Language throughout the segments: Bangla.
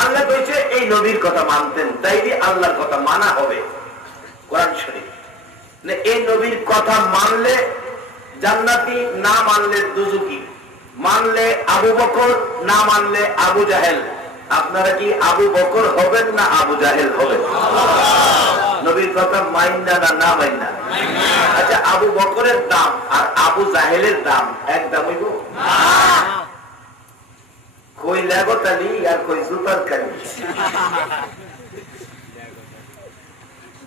আল্লাহ কইছে এই নবীর কথা মানতেন, তাই আল্লাহর কথা মানা হবে। কোরআন শরীফ এই নবীর কথা মানলে জান্নাতি, না মানলে দুজুকি। মানলে আবু বকর, না মানলে আবু জাহেল। আপনারা কি আবু বকর হবেন না আবু জাহেল হবেন? নবীর কথা মাইন্না না না মাইন্না? আচ্ছা, আবু বকরের দাম আর আবু জাহেলের দাম এক দাম হইব? কই লেগতালি আর কই জুতার কালি।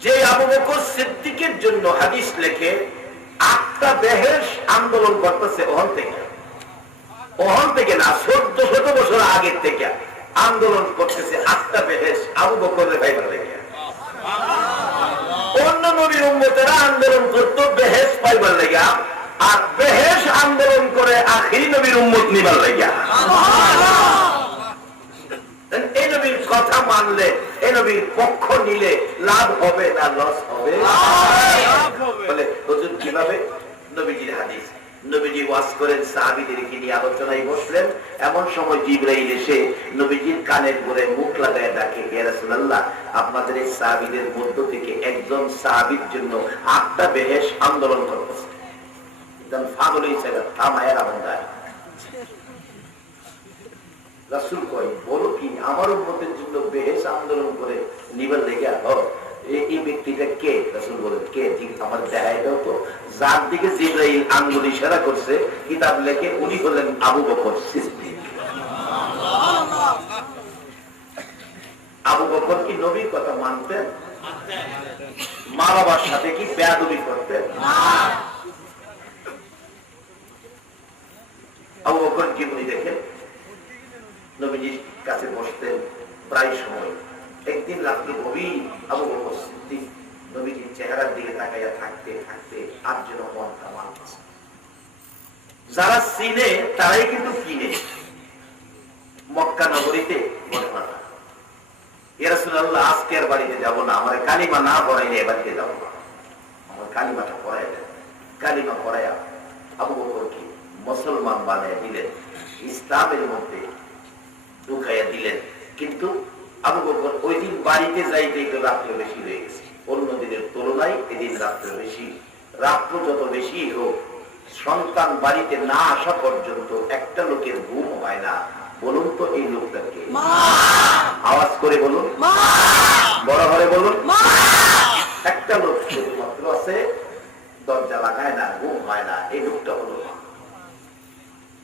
যে আবু বকর সিদ্দিকের জন্য হাদিস লেখে 8টা বেহেশ আন্দোলন করতেছে, ওহন থেকে না 1400 বছর আগের থেকে আন্দোলন করতেছে 8টা বেহেশ আবু বকরের ভাইবার লেগে। অন্য নবীর উম্মতেরা আন্দোলন করতো বেহেশ পাইবার লেগে, আর বেহেশ আন্দোলন করে আখিরি নবীর উম্মত নিবার লেগে। এই নবীর কথা মানলে, এই নবীর পক্ষ নিলে লাভ হবে না লস হবে? বলে হুজুর কিভাবে? নবীজির হাদিস, নবীজি ওয়াজ করেন, সাহাবীদেরকে নিয়ে আলোচনায় বসলেন। এমন সময় জিবরাইল এসে নবীজির কানের পরে মুখ লাগায় ডাকে, ইয়া রাসূলুল্লাহ, আপনাদের এই সাহাবীদের মধ্য থেকে একজন সাহাবীর জন্য 8টা বেহেশ আন্দোলন করতেছে। একদম পাগল হয়েছে, থামায় বান্দা। রাসূল কয়, বলো কি, আমার উম্মতের জন্য বেহেশ আন্দোলন করে নিবার লেগে এই ব্যক্তিটা কে? রাসূল বলেন, কে? ঠিক আমার দেখাই দাও তো। যার দিকে জিবরাইল আঙ্গুল ইশারা করছে কিতাব লেখে, উনি হলেন আবু বকর সিদ্দিক। আবু বকর কি নবীর কথা মানতেন? মা বাবার সাথে কি বেয়াদবি করতেন? আবু বকর জীবনী দেখেন, নবীজির কাছে বসতেন প্রায় সময়। একদিন রাত্রে গভীর আবু বকর সিদ্দিক নবীজির চেহারার দিকে তাকাইয়া থাকতে থাকতে আর যেন মনটা মানতেছে। যারা চিনে তারাই কিন্তু কিনে। মক্কা নগরীতে ঘটনাটা, ইয়া রাসূলুল্লাহ, আজকে আর বাড়িতে যাব না, আমার কালিমা না পড়াইলে এ বাড়িতে যাব না, আমার কালিমাটা পড়াই দেন। কালিমা পড়াইয়া আবু বকরকে মুসলমান বানাইয়া দিলেন, ইসলামের মধ্যে ঢুকাইয়া দিলেন। কিন্তু আবু বকর ওই দিন বাড়িতে যাইতে একটু রাত্র বেশি হয়ে গেছে, অন্য দিনের তুলনায় এদিন রাত্র বেশি। রাত্র যত বেশি হোক, সন্তান বাড়িতে না আসা পর্যন্ত একটা লোকের ঘুম হয় না। বলুন তো এই লোকটাকে? আওয়াজ করে বলুন, বড় ঘরে বলুন। একটা লোক শুধুমাত্র আছে, দরজা লাগায় না, ঘুম হয় না, এই লোকটা হলো মা।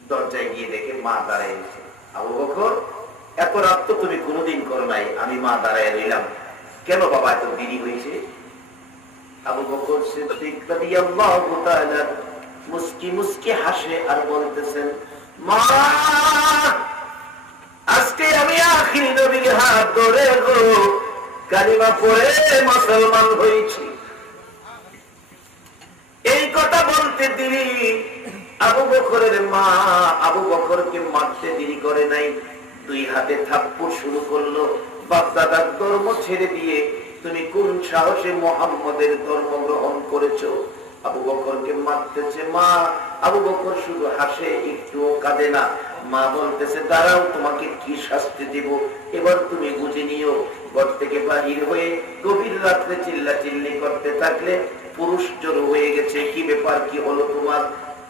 দরজায় গিয়ে দেখে মা দাঁড়ায় গেছে। আবু বকর, এত রাত তো তুমি কোনোদিন করো নাই, আমি মা দাঁড়ায় রইলাম, কেন বাবা এত দেরি হয়েছে? আবু বকর সিদ্দিক রাদিয়াল্লাহু তাআলা মুস্কি মুস্কি হাসে আর বলতেছেন, মা, আজকে আমি আখিরি নবীর হাত ধরে গো কালিমা পড়ে মুসলমান হয়েছি। এই কথা বলতে দেরি আবু বকরের মা আবু বকরকে মারতে দেরি করে নাই, 2 হাতে থাপ্পড় শুরু করলো। বাপদাদার ধর্ম ছেড়ে দিয়ে তুমি কোন সাহসে মুহাম্মদের ধর্ম গ্রহণ করেছো? আবু বকরকে মারতেছে মা। আবু বকর শুধু হাসে, একটুও কাঁদে না। মা বলতেছে, দাঁড়াও, তোমাকে কি শাস্তি দিব এবার তুমি বুঝে নিও। ঘর থেকে বাহির হয়ে গভীর রাত্রে চিল্লা চিল্লি করতে থাকলে, পুরুষ জড়ো হয়ে গেছে, কি ব্যাপার, কি হলো তোমার?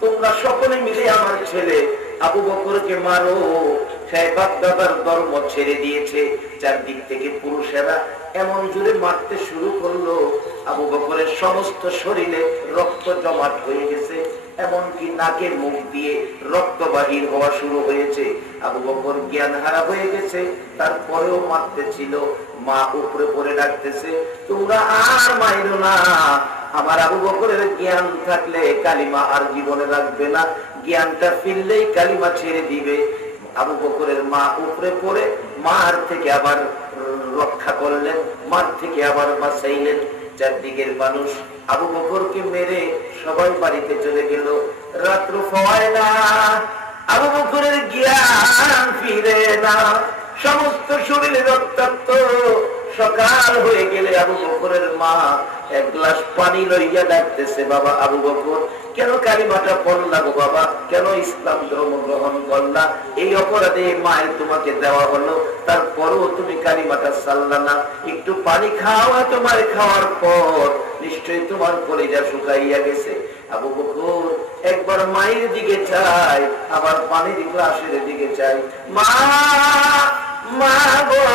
তোমরা সকলে মিলে আমার ছেলে আবু বকরকে মারো, সে বাপদাদার ধর্ম ছেড়ে দিয়েছে। চারদিক থেকে পুরুষেরা এমন জোরে মারতে শুরু করলো, আবু বকরের সমস্ত শরীরে রক্ত জমাট হয়ে গেছে, এমনকি নাকের মুখ দিয়ে রক্ত বাহির হওয়া শুরু হয়েছে। আবু বকর জ্ঞান হারা হয়ে গেছে, তারপরেও মারতে ছিল। মা উপরে পড়ে ডাকতেছে, তোমরা আর মাইরো না, আমার আবু বকরের জ্ঞান থাকলে কালিমা আর জীবনে রাখবে না, জ্ঞানটা ফিরলেই কালিমা ছেড়ে দিবে। আবু বকরের মা উপরে পড়ে মার থেকে আবার রক্ষা করলেন, মার থেকে আবার বাঁচাইলেন। চারদিকের মানুষ আবু বকরকে মেরে সবাই বাড়িতে চলে গেল। রাত্র হয় না, আবু বকরের জ্ঞান ফিরে না, সমস্ত শরীরে রক্তাক্ত, সকাল হয়ে গেলে আবু বকরের মা এক গ্লাস পানি লইয়া ডাকতেছে, বাবা আবু বকর, কেন কালিমাটা পড়লা গো বাবা, কেন ইসলাম ধর্ম গ্রহণ করলা? এই অপরাধে মায়ের তোমাকে দেওয়া হলো, তারপরও তুমি কালিমাটা ছাড়লা না। একটু পানি খাওয়া, তোমার খাওয়ার পর নিশ্চয়ই তোমার কলিজা শুকাইয়া গেছে। আবু বকর একবার মায়ের দিকে চাই, আবার পানির গ্লাসের দিকে চাই। মা, মা গো,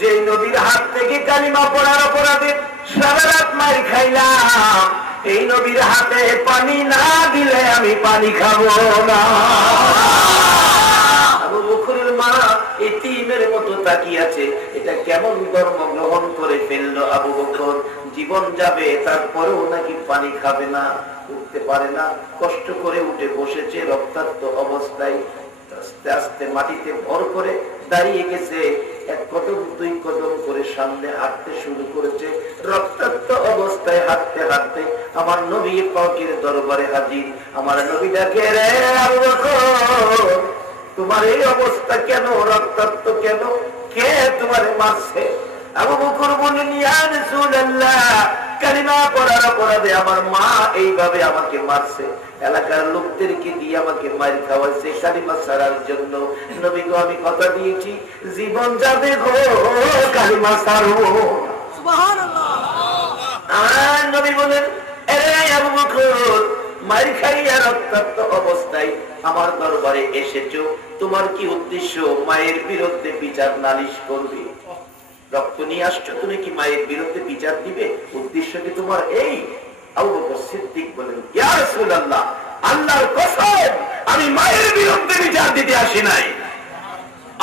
যে নবীর হাত থেকে কালিমা পড়ার অপরাধে সারা রাত মার খাইলাম, এই নবীর হাতে পানি না দিলে আমি পানি খাবো না। আবু বকরের মা এতিমের মতো তাকিয়ে আছে, এটা কেমন ধর্ম গ্রহণ করে ফেললো আবু বকর? জীবন যাবে তারপরেও নাকি পানি খাবে না, উঠতে পারে না, কষ্ট করে উঠে বসেছে রক্তাক্ত অবস্থায়। আস্তে আস্তে মাটিতে ভর করে দাঁড়িয়ে গেছে, এক কদম দুই কদম করে সামনে হাঁটতে শুরু করেছে। রক্তাক্ত অবস্থায় হাঁটতে হাঁটতে আমার নবী পাকের দরবারে হাজির। আমার নবী ডাকে, রে আবু বকর, তোমার এই অবস্থা কেন, রক্তাক্ত কেন, কে তোমারে মারছে? আবু বকর বললেন, ইয়া রাসূলুল্লাহ, কালিমা পড়ার অপরাধে আমার মা এইভাবে আমাকে মারছে, এলাকার লোকদেরকে দিয়ে আমাকে মার খাওয়াইছে কালিমা ছাড়ার জন্য। নবী গো, আমি কথা দিয়েছি জীবন যাবে গো, কালিমা ছাড়বো। সুবহানাল্লাহ। আর নবী বলেন, এরে আবু বকর, মার খাইয়া রক্তাক্ত অবস্থায় আমার দরবারে এসেছো, তোমার কি উদ্দেশ্য? মায়ের বিরুদ্ধে বিচার নালিশ করবে? রক্ত নিয়ে আসছো, তুমি কি মায়ের বিরুদ্ধে বিচার দিবে? উদ্দেশ্য কি তোমার এই? আবু বকর সিদ্দিক বলেন, ইয়া রাসূলুল্লাহ, আল্লাহর কসম, আমি মায়ের বিরুদ্ধে বিচার দিতে আসি নাই।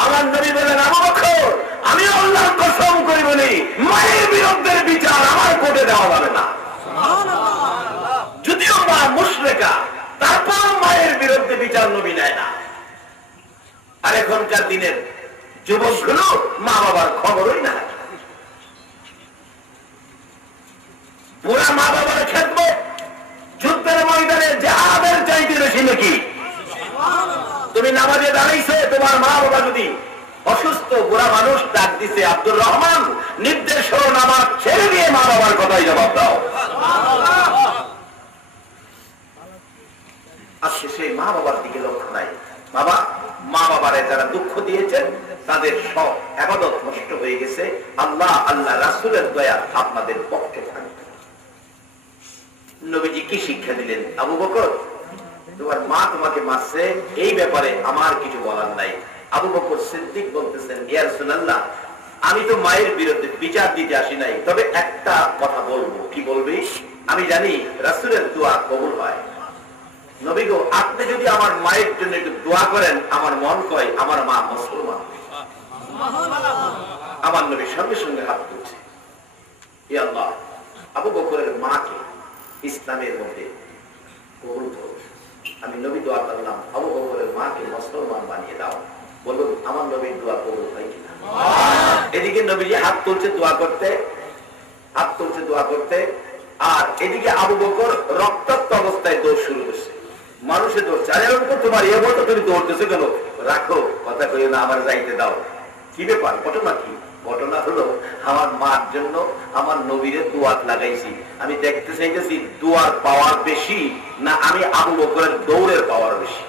আমার নবী বলেন, আবু বকর, আমি আল্লাহর কসম করে বলি, মায়ের বিরুদ্ধে বিচার আমার কোর্টে দেওয়া যাবে না। যদিও মা মুশরিকা, তারপর মায়ের বিরুদ্ধে বিচার নবী নেয় না। আর এখনকার দিনের যুবকগুলো মা বাবার খবরই না, পুরা মা বাবার খেদমত যুদ্ধের ময়দানে জিহাদের চাইতে বেশি নাকি? তুমি নামাজে দাঁড়াইছো, তোমার মা বাবা যদি অসুস্থ বুড়া মানুষ ডাক দিছে, আব্দুর রহমান, নির্দেশ হলো নামাজ ছেড়ে দিয়ে মা বাবার কথাই জবাব দাও। আজকে সেই মা বাবার দিকে লক্ষ্য নাই। বাবা, মা বাবারে যারা দুঃখ দিয়েছেন তাদের সব ইবাদত নষ্ট হয়ে গেছে। আল্লাহ, আল্লাহ রাসূলের দয়া আপনাদের পক্ষে থাকবে। নবীজি কি শিক্ষা দিলেন? আবু বকর, তোমার মা তোমাকে মারছে, এই ব্যাপারে আমার কিছু বলার নাই। আবু বকর সিদ্দিক বলতেছেন, ইয়া রাসূলুল্লাহ, আমি তো মায়ের বিরুদ্ধে বিচার দিতে আসি নাই, তবে একটা কথা বলবো। কি বলবি? আমি জানি রাসূলের দোয়া কবুল হয়। নবী গো, আপনি যদি আমার মায়ের জন্য একটু দোয়া করেন, আমার মন কয় আমার মা মুসলমান। আমার নবী সঙ্গে সঙ্গে হাত তুলছে, ইয়া আল্লাহ, আবু বকরের মাকে ইসলামের মধ্যে কবুল করো। আমি নবী দোয়া করলাম, আবু বকরের মাকে মুসলমান বানিয়ে দাও। বলুন, আমার নবীর দোয়া কবুল হয় কিনা? এদিকে নবীজি হাত তুলছে দোয়া করতে, হাত তুলছে দোয়া করতে, আর এদিকে আবু বকর রক্তাক্ত অবস্থায় দৌড় শুরু করছে। মানুষে দৌড়ছে, আরে তোমার এ মতো তুমি দৌড়তেছো কেন? রাখো, কথা কইও না, আমার যাইতে দাও। কি ব্যাপার? ঘটনা কি? ঘটনা হলো, আমার মার জন্য আমার নবীরে দোয়াত লাগাইছি। আমি দেখতে চাইতেছি দোয়ার পাওয়ার বেশি না আমি আবু বকরের দৌড়ের পাওয়ার বেশি।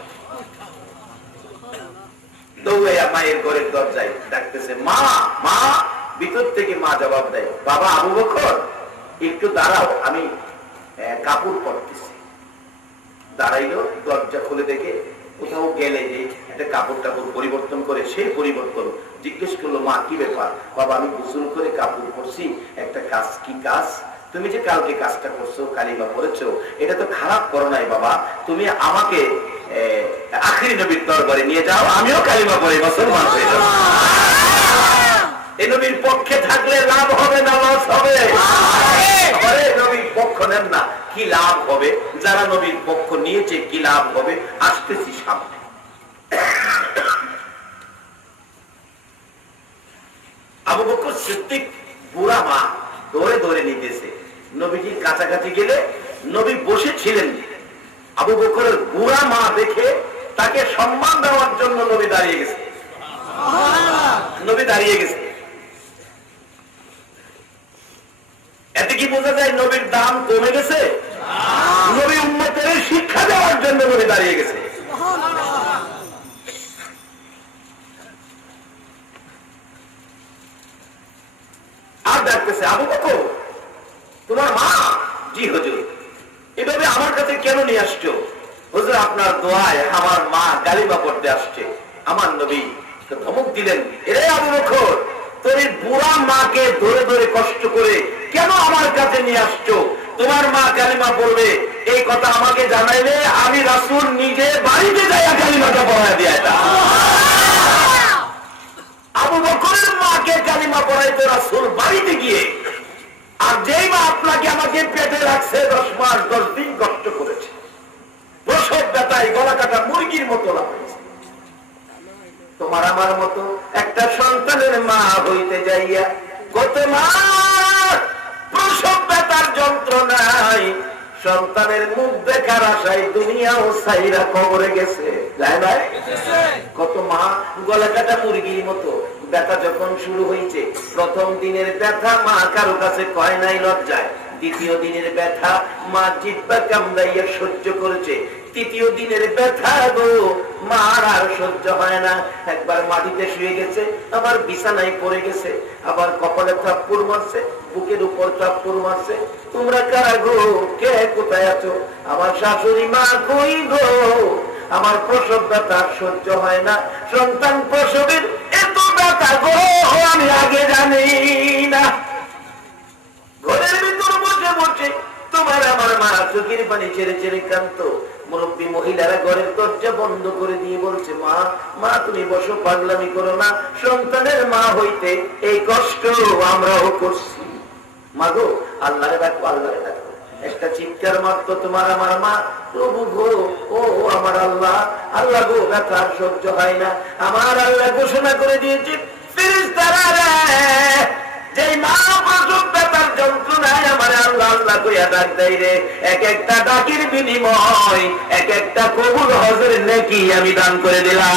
দৌড়ে মায়ের ঘরের দরজায় ডাকতেছে, মা, মা। ভিতর থেকে মা জবাব দেয়, বাবা আবু বকর, একটু দাঁড়াও, আমি কাপড় পরতেছি। দাঁড়াইলো, দরজা খুলে দেখে কোথাও গেলে যে একটা কাপড় টাপড় পরিবর্তন করে, সেই পরিবর্তন। জিজ্ঞেস করলো, মা কি ব্যাপার? বাবা, আমি গোসল করে কাপড় পরছি, একটা কাজ। কি কাজ? তুমি যে কালকে কাজটা করছো, কালিমা পড়েছো, এটা তো খারাপ করো নাই বাবা, তুমি আমাকে আখিরি নবীর দরবারে নিয়ে যাও, আমিও কালিমা পড়ে মুসলমান হয়ে যাবো। এই নবীর পক্ষে থাকলে লাভ হবে না লস হবে? নবীর পক্ষ নেন না, কি লাভ হবে? যারা নবীর পক্ষ নিয়েছে কি লাভ হবে? আসতেছি সামনে। আবু বকর সিদ্দিক বুড়া মা দৌড়ে দৌড়ে নিতেছে। নবীজির কাছাকাছি গেলে নবী বসেছিলেন, আবু বকরের বুড়া মা দেখে তাকে সম্মান দেওয়ার জন্য নবী দাঁড়িয়ে গেছে। নবী দাঁড়িয়ে গেছে। এতে কি বোঝা যায় নবীর দাম কমে গেছে? নবী উম্মতের শিক্ষা দেওয়ার জন্য নবী দাঁড়িয়ে গেছে। আর ডাকতেছে, আবু বকর তোমার মা? জি হুজুর। এভাবে আমার কাছে কেন নিয়ে আসছো? হুজুর আপনার দোয়ায় আমার মা কালিমা পড়তে আসছে। আমার নবী ধমক দিলেন, এরে আবু বকর, তোর এই বুড়া মাকে ধরে ধরে কষ্ট করে কেন আমার কাছে নিয়ে আসছো? তোমার মা কালিমা পড়বে এই কথা আমাকে জানাইলে আমি রাসূল নিজে বাড়িতে যাইয়া কালিমাটা পড়ায় দিয়ে যেতাম। আবু বকরের মাকে কালিমা পড়াইতে রাসূল বাড়িতে গিয়ে, আর যেই মা আপনাকে আমাকে পেটে রাখছে 10 মাস 10 দিন কষ্ট করেছে, প্রসব ব্যথায় গলা কাটা মুরগির মতো লাগাইছে, তোমার আমার মতো একটা সন্তানের মা হইতে যাইয়া কত মা প্রসব ব্যথার যন্ত্রণায় সন্তানের মুখ দেখার আশায় দুনিয়াও সাইরা কবরে গেছে, যায় না? কত মা গলা কাটা মুরগির মতো ব্যথা যখন শুরু হয়েছে, প্রথম দিনের ব্যথা মা কারো কাছে কয় নাই লজ্জায়, দ্বিতীয় দিনের ব্যথা মা জিহ্বা কামড়াইয়া সহ্য করেছে, তৃতীয় দিনের ব্যথা গো মার আর সহ্য হয় না, একবার মাটিতে শুয়ে গেছে, আবার বিছানায় পড়ে গেছে, আবার কপালে থাপ্পড় মারছে, বুকের উপর থাপ্পড় মারছে। তোমরা কারা গো? কে কোথায় আছো? আমার শাশুড়ি মা কই গো? আমার প্রসব ব্যথা সহ্য হয় না, সন্তান প্রসবের এত ব্যথা গো আমি আগে জানি না। ঘরের ভিতর বসে বসে তোমার আমার মা চোখের পানি ছেড়ে ছেড়ে কাঁদতো। মুরব্বী মহিলারা ঘরের দরজা বন্ধ করে দিয়ে বলছে, মা মা তুমি বসো, পাগলামি করো না, সন্তানের মা হইতে এই কষ্ট আমরাও করছি। মা গো আল্লাহরে ডাকো, আল্লাহরে ডাকো। একটা চিৎকার মারতো তোমার আমার মা, প্রভু গো, ও আমার আল্লাহ, আল্লাহ গো ব্যথা সহ্য হয় না। আমার আল্লাহ ঘোষণা করে দিয়েছে, ফেরেশতারা রে, যেই মা প্রসব ব্যথার যন্ত্রণায় আমার আল্লাহ আল্লাহ কইয়া ডাক দেয় রে, এক একটা ডাকের বিনিময় এক একটা কবুল হজের নেকি আমি দান করে দিলাম।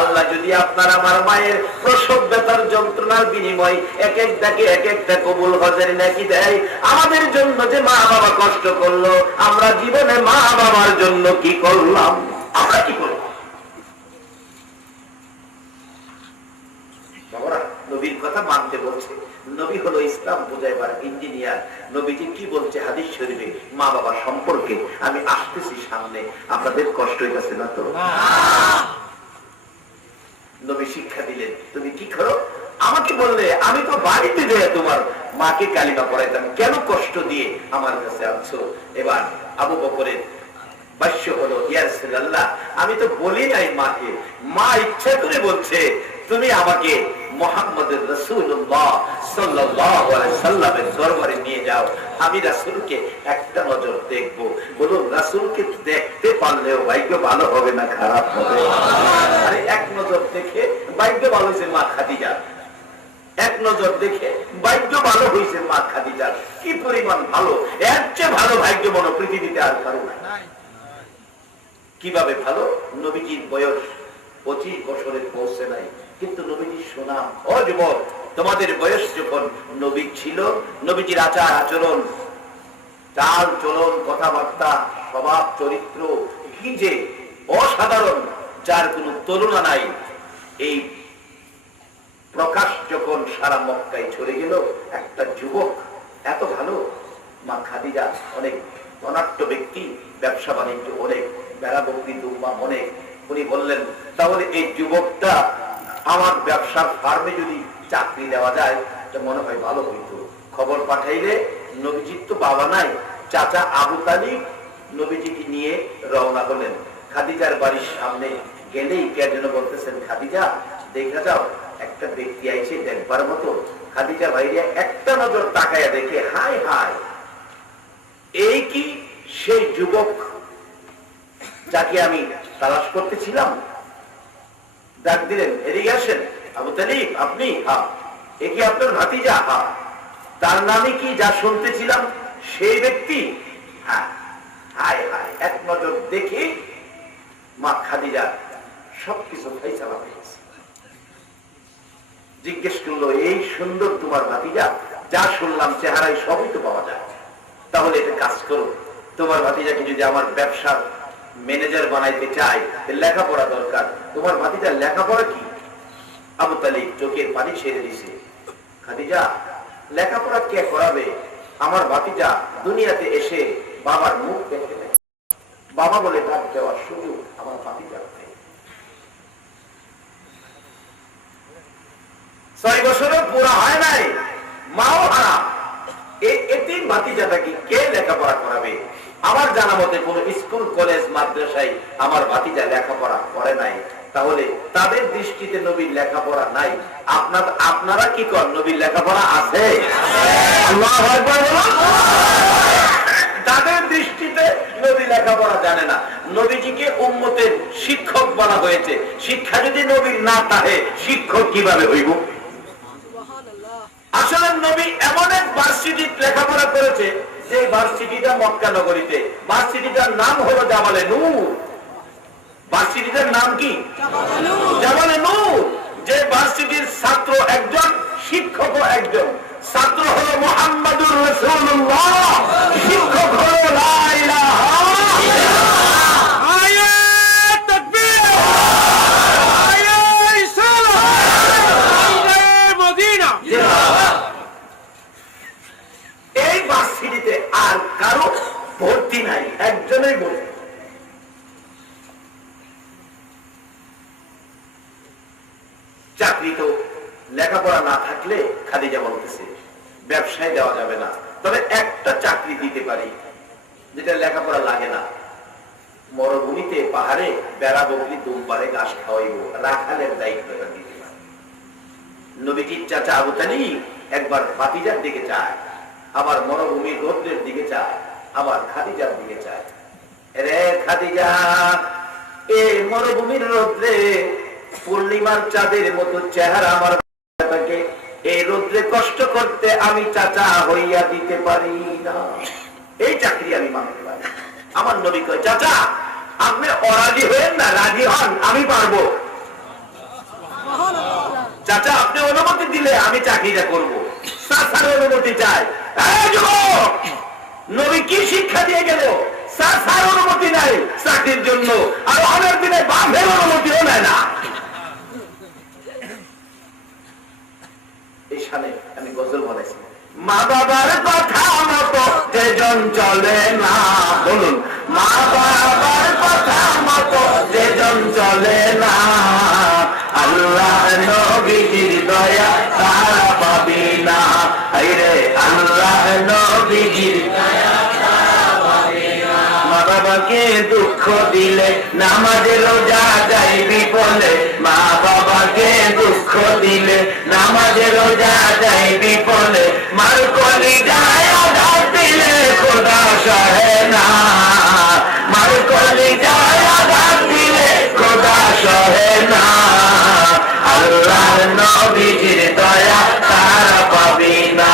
আল্লাহ যদি আপনার আমার মায়ের প্রসব ব্যথার যন্ত্রণার বিনিময় এক এক ডাকে এক একটা কবুল হজের নেকি দেয়, আমাদের জন্য যে মা বাবা কষ্ট করলো, আমরা জীবনে মা বাবার জন্য কি করলাম? আমরা কি করলাম? নবীর কথা মানতে বলছে। নবী হলো ইসলাম বোঝাইবার ইঞ্জিনিয়ার। নবীজি কি বলছে হাদিস শরীফে মা বাবা সম্পর্কে? আমি আসতেছি সামনে, আপনাদের কষ্ট হইতেছে না তো? নবী শিক্ষা দিলেন, তুমি কি করো? আমাকে বললে আমি তো বাড়িতে যাই তোমার মাকে কালিমা পড়াইতাম, কেন কষ্ট দিয়ে আমার কাছে আনছো? এবার আবু বকরের ভাষ্য হলো, ইয়া রাসূলুল্লাহ আমি তো বলি নাই মাকে, মা ইচ্ছা করে বলছে তুমি আমাকে মুহাম্মদুর রাসূলুল্লাহ সাল্লাল্লাহু আলাইহি সাল্লামের দরবারে নিয়ে যাও, আমি রাসূলকে একটা নজর দেখবো। বলুন, রাসূলকে দেখতে পারলেও ভাগ্য ভালো হবে না খারাপ হবে? আরে এক নজর দেখে ভাগ্য ভালো হয়েছে মা খাদিজা, এক নজর দেখে ভাগ্য ভালো হয়েছে মা খাদিজা। কি পরিমাণ ভালো! এর চেয়ে ভালো ভাগ্য মনে পৃথিবীতে আর কারো নাই। কিভাবে ভালো? নবীজির বয়স 25 বছরের পৌঁছে নাই, কিন্তু নবীজির সুনাম, ও যুবক তোমাদের বয়স যখন নবী ছিল, নবীজির আচার আচরণ, চাল চলন, কথাবার্তা, স্বভাব চরিত্র কি যে অসাধারণ, যার কোনো তুলনা নাই। এই প্রকাশ যখন সারা মক্কায় ছড়ে গেল, একটা যুবক এত ভালো, মা খাদিজা অনেক ধনাঢ্য ব্যক্তি, ব্যবসা বাণিজ্য অনেক, বেড়া বকরি দুম্বা অনেক, উনি বললেন তাহলে এই যুবকটা আমার ব্যবসার ফার্মে যদি চাকরি দেওয়া যায় তো মনে হয় ভালো হইতো। খবর পাঠাইলে নবীজির তো বাবা নাই, চাচা আবু তালিব নবীজিকে নিয়ে রওনা হলেন। খাদিজার বাড়ির সামনে গেলেই কে যেন বলতেছেন, খাদিজা দেখা যাও একটা ব্যক্তি আইছে দেখবার মতো। খাদিজা ভাইরা একটা নজর তাকায়া দেখে, হায় হায়, এই কি সেই যুবক যাকে আমি তালাশ করতেছিলাম? ডাক দিলেন, এদিকে আসেন আবু তালিব, আপনি? হ্যাঁ। এ কি আপনার ভাতিজা? হ্যাঁ। তার নামে কি যা শুনতেছিলাম সেই ব্যক্তি? হ্যাঁ। হায় হায়, এক নজর দেখে মা খাদিজা সবকিছু ফাইসালা হয়ে গেছে। জিজ্ঞেস করলো, এই সুন্দর তোমার ভাতিজা? যা শুনলাম চেহারায় সবই তো পাওয়া যায়। তাহলে এটা কাজ করো, তোমার ভাতিজাকে যদি আমার ব্যবসার ম্যানেজার বানাইতে চাই, লেখাপড়া দরকার। তোমার ভাতিজার লেখাপড়া কি? আবু তালিব চোখের পানি ছেড়ে দিছে। খাদিজা, লেখাপড়া কে করাবে? আমার ভাতিজা দুনিয়াতে এসে বাবার মুখ দেখে নেয়, বাবা বলে ডাক দেওয়ার সুযোগ আমার ভাতিজা। 6 বছরও পুরা হয় নাই, মাও হারাম। এই এতিম ভাতিজাটাকে কে লেখাপড়া করাবে? আমার জানা মতে কোন স্কুল কলেজ মাদ্রাসায় আমার ভাতিজা লেখাপড়া করে নাই। তাহলে তাদের দৃষ্টিতে নবীর লেখাপড়া নাই। আপনারা কি করেন? নবীর লেখাপড়া আছে? আল্লাহু আকবার বলুন। তাদের দৃষ্টিতে নবী লেখাপড়া জানে না। নবীজিকে উম্মতের শিক্ষক বলা হয়েছে। শিক্ষা যদি নবীর না থাকে, শিক্ষক কিভাবে হইব? আসলে নবী এমন এক ভার্সিটিতে লেখাপড়া করেছে, যে ভার্সিটিটা মক্কা নগরীতে। ভার্সিটিটার নাম হলো জামালে নূর। ভার্সিটিটার নাম কি? জামালে নূর। যে ভার্সিটির ছাত্র একজন, শিক্ষক একজন। ছাত্র হলো মুহাম্মাদুর রাসূলুল্লাহ, শিক্ষক হলো লা ইলাহা ইল্লাল্লাহ। আয়াত তাকবীর, আয়াত ইসলাম, আয়াত মদিনা। এই ভার্সিটিতে আর কারো ভর্তি নাই, একজনেই ভর্তি। চাকরি তো লেখাপড়া না থাকলে, খাদিজা বলতেছে, ব্যবসায় দেওয়া যাবে না। তবে একটা চাকরি দিতে পারি যেটা লেখাপড়া লাগে না। মরুভূমিতে পাহাড়ে বেড়া বকরি দুমবারে ঘাস খাওয়াইব, রাখালের দায়িত্বটা দিতে পারি। নবীজির চাচা আবু তালিব একবার ভাতিজার দিকে চায়, আবার মরুভূমির রৌদ্রের দিকে চায়, আবার খাদিজার দিকে চায়। রে খাদিজা, এই মরুভূমির রৌদ্রে পূর্ণিমার চাঁদের মতো চেহারা আমার, এই রৌদ্রে কষ্ট করতে আমি চাচা হইয়া দিতে পারি না। এই চাকরি আমি মানতে পারি। আমার নবী কয়, চাচা আপনি অরাজি হয়েন না, রাজি হন, আমি পারবো। চাচা আপনি অনুমতি দিলে আমি চাকরিটা করবো। চাচার অনুমতি চাই। নবী কি শিক্ষা দিয়ে গেল? চাচার অনুমতি নাই চাকরির জন্য, আর অনেক দিনে বাপের অনুমতিও নেয় না। এই সালে আমি গজল বলেছি, মা বাবার কথা মতো যেজন চলে না। বলুন, মা বাবার কথা মতো যেজন চলে না, আল্লাহ নবীজির দয়া তারা পাবি না। আরে আল্লাহ নবীজির দয়া তারা পাবি না। মা বাবাকে দুঃখ দিলে নামাজে রোজা যায় বিফলে। মা বাবাকে দুঃখ দিলে নামাজে রোজা যায় বিফলে। মার কলিজায় আঘাত দিলে খোদা সহে না। মার কলিজায় আঘাত দিলে খোদা সহে না। আল্লাহ নবীজির দয়া তারা পাবি না।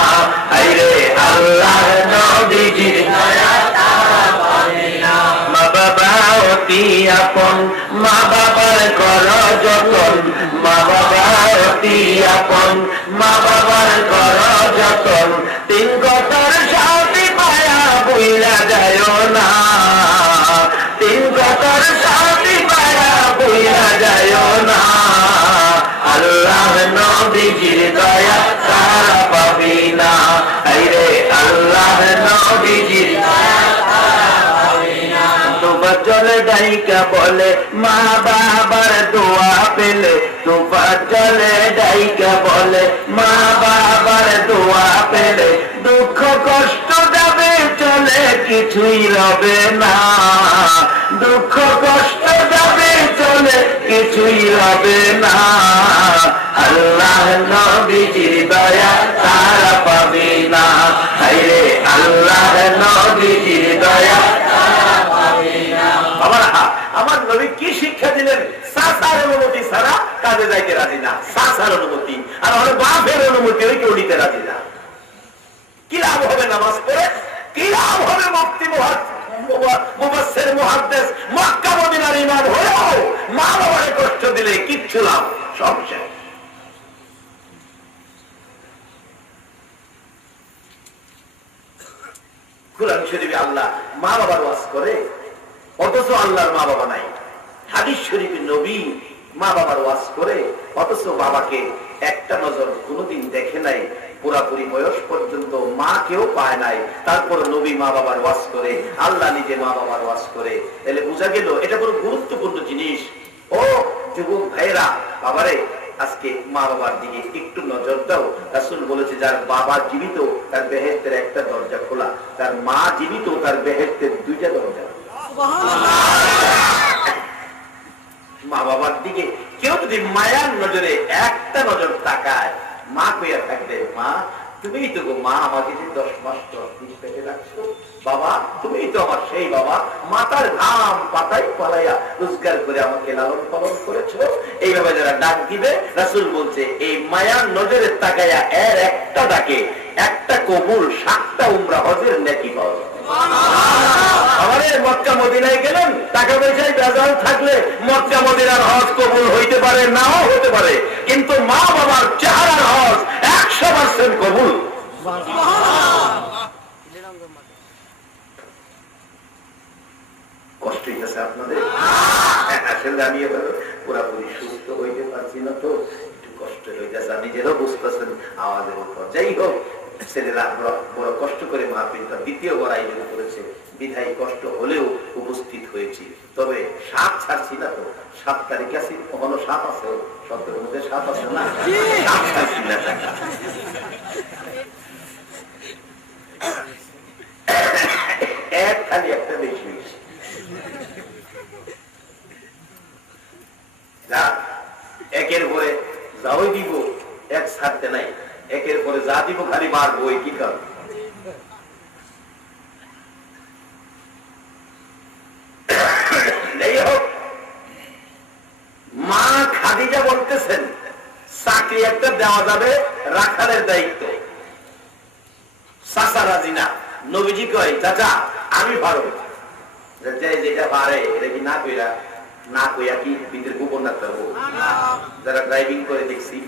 আরে আল্লাহ নবীজির দয়া তারা পাবি না। মা বাবা অতি আপন, মা বাবার কর যতন। মা বাবা অতি আপন, মা বাবার কর যতন। তিন কথার সাথে পায়া বইলা যায় না। তিন কথার সাথে পায়া বইলা যায় না। আল্লাহ নবীজির দয়া তারা পাবি না। আরে আল্লাহ নবীজির দয়া তারা পাবি না। তোবার জলে ডাইকা বলে মা বাবার দোয়া পেলে। তোবার জলে ডাইকা বলে মা বাবার দোয়া পেলে। দুঃখ কষ্ট যাবে চলে, কিছুই রবে না। দুঃখ কষ্ট যাবে চলে, কিছুই রবে না। আল্লাহ নবীজির দয়া তারা পাবি না। আরে আল্লাহ নবীজির দয়া তারা পাবি না। আমার নবী কি শিক্ষা দিলেন? চাচার অনুমতি ছাড়া কাজে যাইতে রাজি না। চাচার অনুমতি আর আমার বাপের অনুমতি ওই কেউ নিতে রাজি না। কি লাভ হবে নামাজ পড়ে? কি লাভ হবে মুফতি মুফাসসির মুহাদ্দিস মক্কা মদিনার ইমাম হয়েও মা বাবাকে কষ্ট দিলে কিচ্ছু লাভ, সব শেষ। কোরআন শরীফে আল্লাহ মা বাবার ওয়াজ করে, অথচ আল্লাহর মা বাবা নাই। হাদিস শরীফে নবী মা বাবার ওয়াজ করে, অথচ বাবাকে একটা নজর কোনোদিন দেখে নাই, পুরাপুরি বয়স পর্যন্ত মা কেউ পায় নাই, তারপর নবী মা বাবার ওয়াজ করে, আল্লাহ নিজে মা বাবার ওয়াজ করে। তাহলে বোঝা গেল এটা বড় গুরুত্বপূর্ণ জিনিস। ও যুবক ভাইরা, বাবারে আজকে মা বাবার দিকে একটু নজর দাও। রাসূল বলেছে যার বাবা জীবিত তার বেহেশতের একটা দরজা খোলা, তার মা জীবিত তার বেহেশতের দুইটা দরজা। মা বাবার দিকে কেউ যদি মায়ার নজরে একটা নজর তাকায়, মা কইয়া থাকবে মা তুমি তো গো মা আমাকে যে 10 মাস 10 দিন পেটে রাখছো, বাবা তুমি তো আমার সেই বাবা, মাতার ঘাম পাতায় পালাইয়া রোজগার করে আমাকে লালন পালন করেছো। এইভাবে যারা ডাক দিবে, রাসূল বলছে এই মায়ার নজরে তাকায়া এর একটা ডাকে একটা কবুল 7টা উমরা হজের নেকি পাওয়া। আমাদের মক্কা মদিনায় গেলেন, টাকা পয়সায় বেজাল থাকলে মক্কা মদিনার হজ কবুল হইতে পারে, নাও হতে পারে, কিন্তু মা বাবার চেহারার হজ 100% কবুল। কষ্ট হইতেছে আপনাদের? আসলে আমি পুরাপুরি সুস্থ হইতে পারছি না, তো একটু কষ্ট হইতেছে, নিজেরও বুঝতেছেন আওয়াজের উপর। যাই হোক, ছেলেরা বড় কষ্ট করে মাহফিলটা দ্বিতীয়বার আয়োজন করেছে, বিধায় কষ্ট হলেও উপস্থিত হয়েছি। তবে 7 ছাড়ছি না তো, 7 তারিখ আছে, কখনো 7 আছে, 7-এর মধ্যে 7 আছে না, 7 ছাড়ছি না। খালি একটা বেশি একের পরে যাওই দিব, এক ছাড়তে নাই, একের পরে যা দিব খালি মারবো, কি কারণ? মা খাদিজা বলতেছেন চাকরি একটা দেওয়া যাবে, রাখালের দায়িত্ব। চাচা রাজি না, নবীজি কয় চাচা আমি পারবো, যেটা পারে এটা কি না কইরা না কইয়া কি ভিতরে গোপন রাখতে পারবো? যারা ড্রাইভিং করে দেখছি,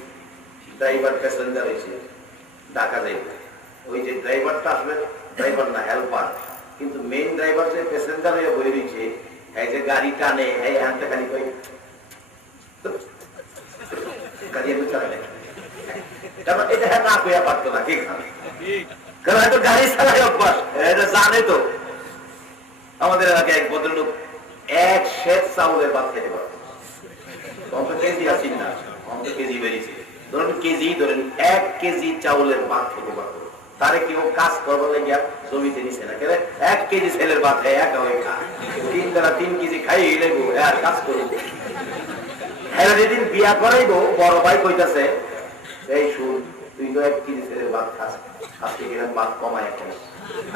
ড্রাইভার প্যাসেঞ্জার হয়েছে ঢাকা যাইবে, ওই যে ড্রাইভারটা আসবে, ড্রাইভার না হেল্পার, কিন্তু মেইন ড্রাইভার যে প্যাসেঞ্জার হয়ে বই রয়েছে, এই যে গাড়ি টানে, এই হাতে খালি কই গাড়ি আমি চালাই না, এটা না কইয়া পারতো না, ঠিক আছে? কারণ হয়তো গাড়ি চালাই অভ্যাস, এটা জানে তো। আমাদের এলাকায় এক ভদ্রলোক 1 সের চাউলের ভাত খেতে পারত, কেজি আসেন না, কেজি বেরিয়েছে, ধরুন কেজি, ধরেন 1 কেজি চাউলের ভাত খেতে পারত। তারে কেউ কাজ করবার লাগিয়া জমিতে নিছে না, 1 কেজি ছেলের ভাত খায়, একা হয়ে খা, 3 কেজি খাই লেগো আর কাজ করবো। হ্যাঁ, যেদিন বিয়া করাইবো, বড় ভাই কইতাছে এই শুন, তুই তো 1 কেজি ছেলের ভাত খাস, আজকে গেলাম ভাত কমায় খাইস,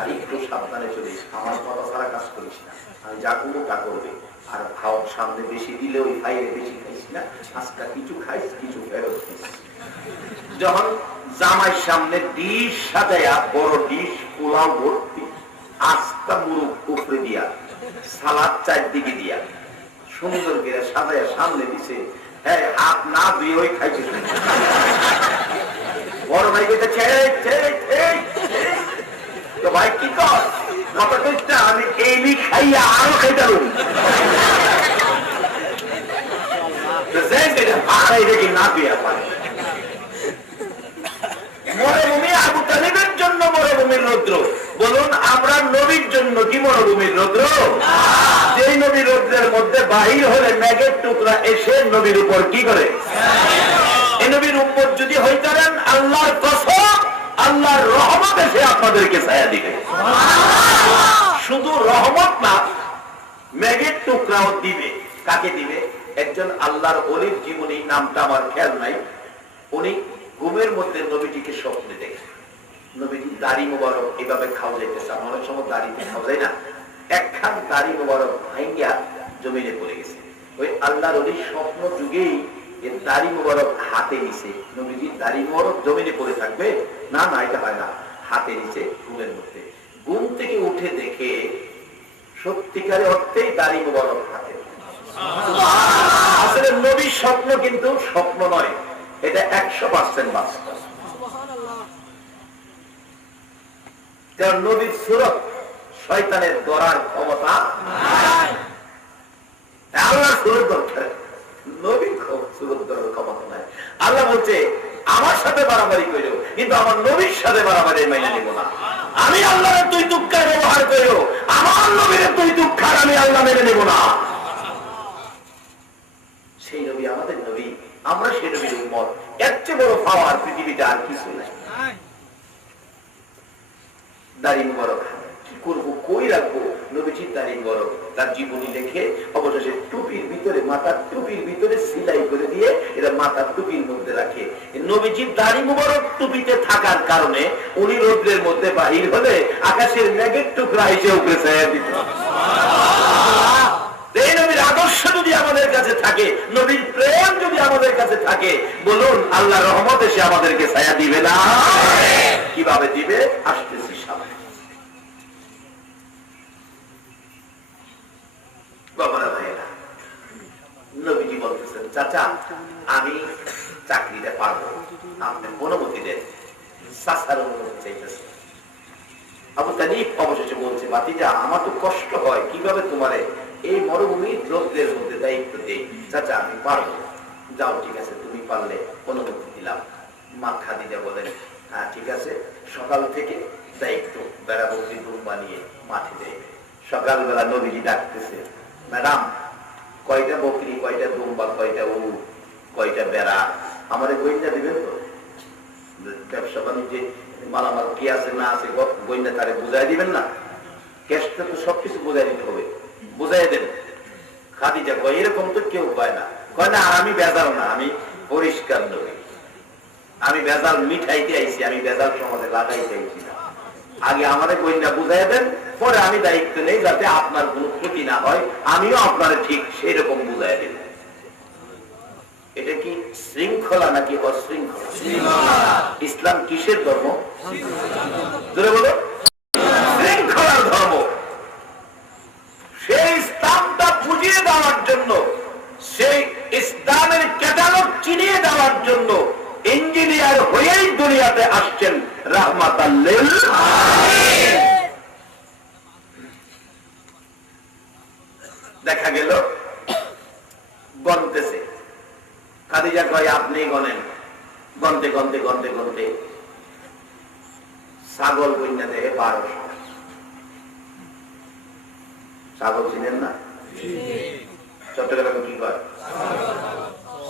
আর একটু সাবধানে চলিস, আমার কথা ছাড়া কাজ করিস না, আমি যা করবো তা করবে, আর খাওয়ার সামনে বেশি দিলে ওই ভাইয়ের বেশি খাইস না, আজকে কিছু খাইস কিছু ফেরত দিস। যখন জামাই সামনে ডিশ সাজাইয়া, বড় ডিশ পোলাও ভর্তি, আস্তা মুরুখ উপরে দিয়া, সালাদ চারদিকে দিয়া সুন্দর করে সাজাইয়া সামনে দিছে, হ্যাঁ হাত না ধুয়ে ওই খাইছে। বড় ভাই কইতেছে তো ভাই কি কর, আমি এই খাইয়া আরো খাইতাম, না পেয়ে পারে। মরুভূমি আবু তালিবের জন্য মরুভূমির রৌদ্র, বলুন আমরা নবীর জন্য কি মরুভূমির রৌদ্র? যেই নবীর রৌদ্রের মধ্যে বাহির হলে মেঘের টুকরা এসে নবীর উপর কি করে? এই নবীর উম্মত যদি হইতারেন, আল্লাহর কসম আল্লাহর রহমত এসে আপনাদেরকে ছায়া দিবে। শুধু রহমত না, মেঘের টুকরাও দিবে। কাকে দিবে? একজন আল্লাহর ওলির জীবনী, নামটা আমার খেয়াল নাই, উনি ঘুমের মধ্যে নবীজিকে স্বপ্নে দেখে, নবীজি দাড়ি মোবারক এভাবে খাওয়া যাইতেছে, অনেক সময় দাড়িতে খাওয়া যায় না, একখান দাড়ি মোবারক ভাঙ্গিয়া জমিনে পড়ে গেছে। ওই আল্লাহর ওলির স্বপ্ন যুগেই এর দাড়ি মোবারক হাতে নিছে, নবীজি দাড়ি মোবারক জমিনে পড়ে থাকবে না, না এটা হয় না, হাতে নিচে ঘুমের মধ্যে। ঘুম থেকে উঠে দেখে সত্যিকারে অর্থেই দাড়ি মোবারক হাতে। আসলে নবীর স্বপ্ন কিন্তু স্বপ্ন নয়, এটা 100% বাস্তব। কারণ নবীর সুরত শয়তানের ধরার ক্ষমতা নাই। আল্লাহর সুরত দরকার, নবীর সুরত ধরার ক্ষমতা নাই। আল্লাহ বলছে আমার সাথে বাড়াবাড়ি করো, কিন্তু আমার নবীর সাথে বাড়াবাড়ি মেনে নিব না। আমি আল্লাহর তুই তুক্কার ব্যবহার করো, আমার নবীর তুই তুক্কার আমি আল্লাহ মেনে নিব না। সেই নবী আমাদের নবী, আমরা সেই নবীর উম্মত। এর চেয়ে বড় পাওয়ার পৃথিবীতে আর কিছু নাই। দাড়ি মুবারক কি করবো, কই রাখবো? নবীজির দাড়ি মুবারক তার জীবনী লেখে অবশেষে টুপির ভিতরে, মাথার টুপির ভিতরে সেলাই করে দিয়ে এরা মাথার টুপির মধ্যে রাখে। নবীজির দাড়ি মুবারক টুপিতে থাকার কারণে উনি রৌদ্রের মধ্যে বাহির হলে আকাশের মেঘের টুকরা এসে উপরে ছায়া দিত। এই নবীর আদর্শ যদি আমাদের কাছে থাকে, নবীর প্রেম যদি আমাদের কাছে থাকে, বলুন আল্লাহ রহমত এসে আমাদেরকে ছায়া দিবে না? কিভাবে দিবে? আসতেছি সামনে। বাবারা ভাইয়েরা, নবীজি বলতেছেন চাচা আমি চাকরিটা পারবো, আপনি অনুমতি দেন। চাচার অনুমতি চাইতেছে। আবু তালিব অবশেষে বলছে ভাতিজা আমার তো কষ্ট হয়, কিভাবে তোমারে এই মরুভূমির রৌদ্রের মধ্যে দায়িত্ব দেই। চাচা আমি পারবো। যাও ঠিক আছে, তুমি পারলে অনুমতি দিলাম। মা খাদিজা বলেন হ্যাঁ ঠিক আছে, সকাল থেকে দায়িত্ব বেড়াবতি রুম বানিয়ে মাঠে দেয়। সকালবেলা নবীজি ডাকতেছে, ম্যাডাম কয়টা বকরি, কয়টা দুম্বা, কয়টা উট, কয়টা বেড়া আমারে গোয়েন্দা দিবেন তো? ব্যবসা বাণিজ্যে মালামাল কি আছে না আছে গোয়েন্দা তারে বুঝাই দিবেন না? ক্যাশটা তো সবকিছু বুঝাই দিতে হবে, বুঝাই দেন। খাদিজা কয় এরকম তো কেউ কয় না। কয় না আর আমি বেজাল না, আমি পরিষ্কার নবী, আমি বেজাল মিঠাইতে আইছি, আমি বেজাল সমাজে লাগাইতে আইছি না। আগে আমাদের গোয়েন্দা বুঝাই দেন, পরে আমি দায়িত্ব নেই যাতে আপনার কোনো ক্ষতি না হয়, আমিও আপনার ঠিক সেই রকম বুঝাই দেব। এটা কি শৃঙ্খলা নাকি অশৃঙ্খলা? ইসলাম কিসের ধর্ম? জোরে বলো, শৃঙ্খলার ধর্ম। সেই ইসলামটা বুঝিয়ে দেওয়ার জন্য, সেই ইসলামের ক্যাটালগ চিনিয়ে দেওয়ার জন্য ইঞ্জিনিয়ার হয়েই দুনিয়াতে আসছেন রাহমাতাল লিল আলামিন। দেখা গেল গনতেছে। খাদিজা কয় আপনি গনেন। গনতে গনতে গনতে গনতে ছাগল কন্যা দেহে 1200। ছাগল চিনেন না? চট্টগ্রামে কি কয়?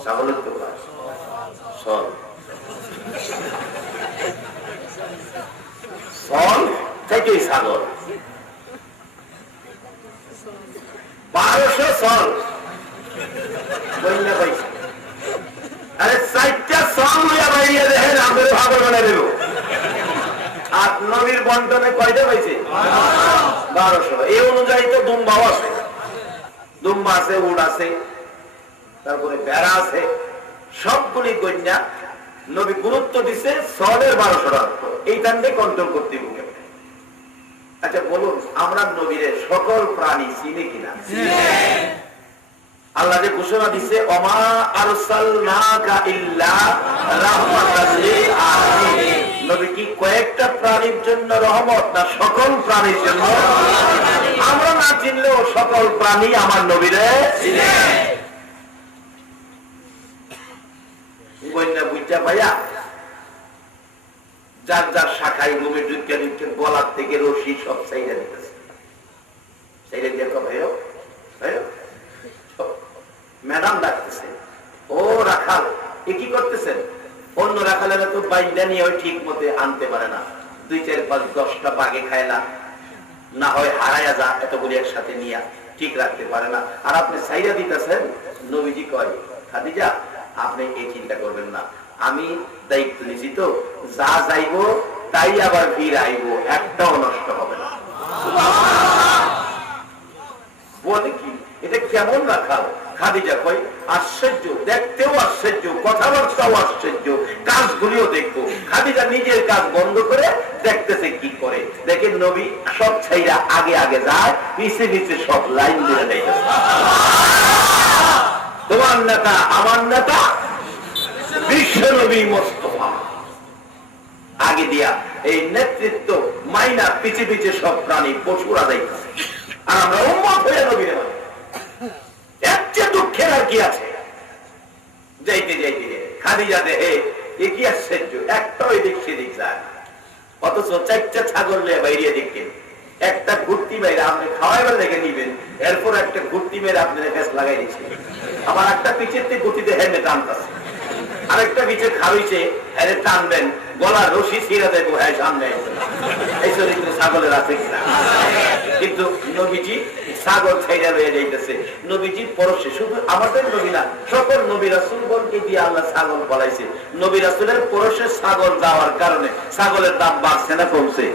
ছাগলের তো কয় সল। সল চাইতে ছাগল 1200 সল কন্যা পাইছে। আরে 4টা সল লইয়া বাইরিয়া দেখেন আমাদের ভাগল বানাই দেব। আর নবীর বন্টনে কয়টা পাইছে? 1200। এই অনুযায়ী তো দুম্বাও আছে, দুম্বা আছে, উট আছে, তারপরে বেড়া আছে, সবগুলি কন্যা নবী গুরুত্ব দিচ্ছে সলের 1200 টাকা। এইখান থেকে কন্ট্রোল করতে হবে। আচ্ছা বলুন আমরা নবীরে সকল প্রাণী চিনি কিনা? আল্লাহ যে ঘোষণা দিচ্ছে ওমা আরসালনাকা ইল্লা রাহমাতাল লিল আলামিন। নবী কি কয়েকটা প্রাণীর জন্য রহমত না সকল প্রাণীর জন্য? আমরা না চিনলেও সকল প্রাণী আমার নবীরে চিনে। কন্যা বুঝা ভাইয়া যার যার শাখায় রুমে ঢুকে ঢুকে গলার থেকে রশি সব চাইরা দিতেছে। চাইরা দিয়ে ভাইও ভাইও ম্যাডাম ডাকতেছে, ও রাখাল এ কি করতেছেন? অন্য রাখালেরা তো বাইন্দা নিয়ে ঠিক মতে আনতে পারে না, 2, 4, 5, 10টা বাগে খায়লা, না হয় হারায়া যা, এতগুলি একসাথে নিয়ে ঠিক রাখতে পারে না। আর আপনি চাইরা দিতেছেন। নবীজি কয় খাদিজা আপনি এই চিন্তা করবেন না, আমি দায়িত্ব নিছি তো, যা যাইব তাই আবার ফিরে আইব, একটাও নষ্ট হবে না। বলে কি এটা কেমন রাখাল? খাদিজা কয় আশ্চর্য, দেখতেও আশ্চর্য, কথাবার্তাও আশ্চর্য, কাজগুলিও দেখবো। খাদিজা নিজের কাজ বন্ধ করে দেখতেছে কি করে। দেখেন নবী সব ছাইরা আগে আগে যায়, পিছে পিছে সব লাইন দিয়ে দেয়। তোমার নেতা আমার নেতা বিশ্ব নবী মোস্তফা। আগে দিয়া এই নেতৃত্ব মাইনা পিছে পিছে সব প্রাণী পশুরা যাইতেছে, আর আমরা উম্মত হয়ে নবীর মানে এর চেয়ে দুঃখের আর কি আছে? যাইতে যাইতে খাদিজা দেহে কি আশ্চর্য, একটা ওই দিক সেদিক যায়, অথচ চারটা ছাগল নিয়ে বাইরে দেখেন, একটা ঘুরতি মেরে আপনি খাওয়াইবার দেখে নিবেন, এরপর একটা ঘুরতি মেরে আপনার গ্যাস লাগাই দিচ্ছে, আবার একটা পিছের থেকে গতিতে হেমে টানতেছে, আরেকটা পিছে খাওয়াইছে হেরে টানবেন, গলার রশি ছিঁড়া দেবো, হ্যাঁ সামনে এই চরিত্র ছাগলের আছে কিনা? কিন্তু নবীজি ছাগল ছেড়ে রয়ে যাইতেছে, নবীজি পরশে, শুধু আমাদের নবী না, সকল নবী রাসূলগণকে দিয়ে আল্লাহ ছাগল বলাইছে। নবী রাসূলের পরশে ছাগল যাওয়ার কারণে ছাগলের দাম বাড়ছে না কমছে?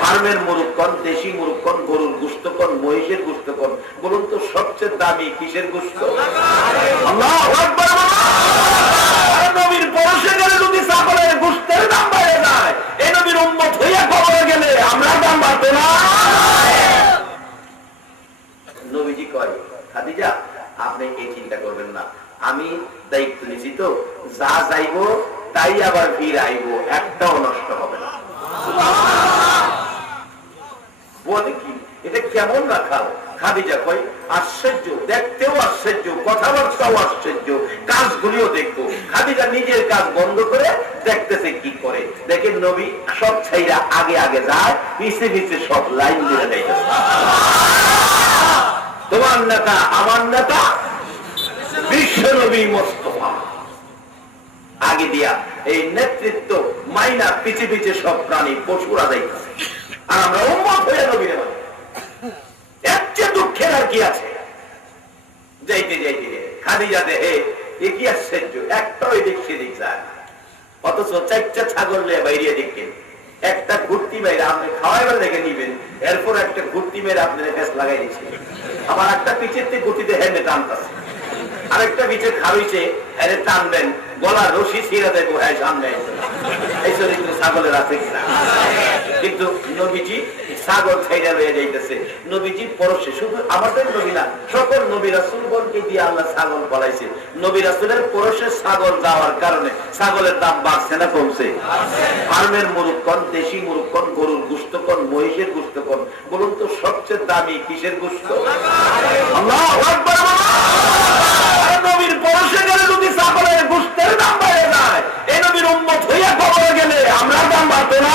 ফার্মের মুরগ কোন, দেশি মুরগ কোন, গরুর গোশত কোন, মহিষের গোশত কোন, বলুন তো সবচেয়ে দামি কিসের গোশত? আল্লাহু আকবার। নবীর পরশে গেলে যদি ছাগলের গোশতের দাম বেড়ে যায়, এই নবীর উম্মত হইয়া কবরে গেলে আমরা দাম বাড়তো না? নবীজি কয়, খাদিজা আপনি এই চিন্তা করবেন না, আমি দায়িত্ব নিছি তো, যা যাইবো তাই আবার ফিরে আইবো, একটাও নষ্ট হবে না। বলে কি এটা কেমন রাখাল? খাদিজা কয়, আশ্চর্য, দেখতেও আশ্চর্য, কথাবার্তাও আশ্চর্য, কাজগুলিও দেখবো। খাদিজা নিজের কাজ বন্ধ করে দেখতেছে কি করে। দেখেন নবী সব ছাইরা আগে আগে যায়, পিছে পিছে সব লাইন দিয়ে যাইতেছে। তোমার নেতা আমার নেতা বিশ্ব নবী মোস্তফা, আগে দিয়া এই নেতৃত্ব মাইনা পিছে পিছে সব প্রাণী পশুরা যাইতেছে, আর আমরা উম্মত হয়ে নবীর মানে এর চেয়ে দুঃখের আর কি আছে? যাইতে যাইতে খাদিজা দেহে কি আশ্চর্য, একটা ওই দিক সেদিক যায়, অথচ চারটা ছাগল নিয়ে বাইরে দেখেন, একটা ঘুরতি মেরে আপনি খাওয়াইবার দেখে নিবেন, এরপর একটা ঘুরতি মেরে আপনার গ্যাস লাগাই দিচ্ছে, আবার একটা পিছের থেকে গতিতে হেমে টানতেছে, আরেকটা পিছে খাওয়াইছে হেরে টানবেন, গলার রশি ছিঁড়া দেবো, হ্যাঁ সামনে এই চরিত্র ছাগলের আছে কিনা? কিন্তু নবীজি ছাগল ছেড়ে রয়ে যাইতেছে, নবীজি পরশে, শুধু আমাদের নবী না, সকল নবী রাসূলগণকে দিয়ে আল্লাহ ছাগল বলাইছে। নবী রাসূলের পরশে ছাগল যাওয়ার কারণে ছাগলের দাম বাড়ছে না কমছে? ফার্মের মুরগ কোন, দেশি মুরগ কোন, গরুর গোশত কোন, মহিষের গোশত কোন, বলুন তো সবচেয়ে দামি কিসের গোশত? আল্লাহু আকবার। নবীর পরশে গেলে যদি ছাগলের গোশতের দাম বেড়ে যায়, এই নবীর উম্মত হইয়া কবরে গেলে আমরা দাম বাড়তো না?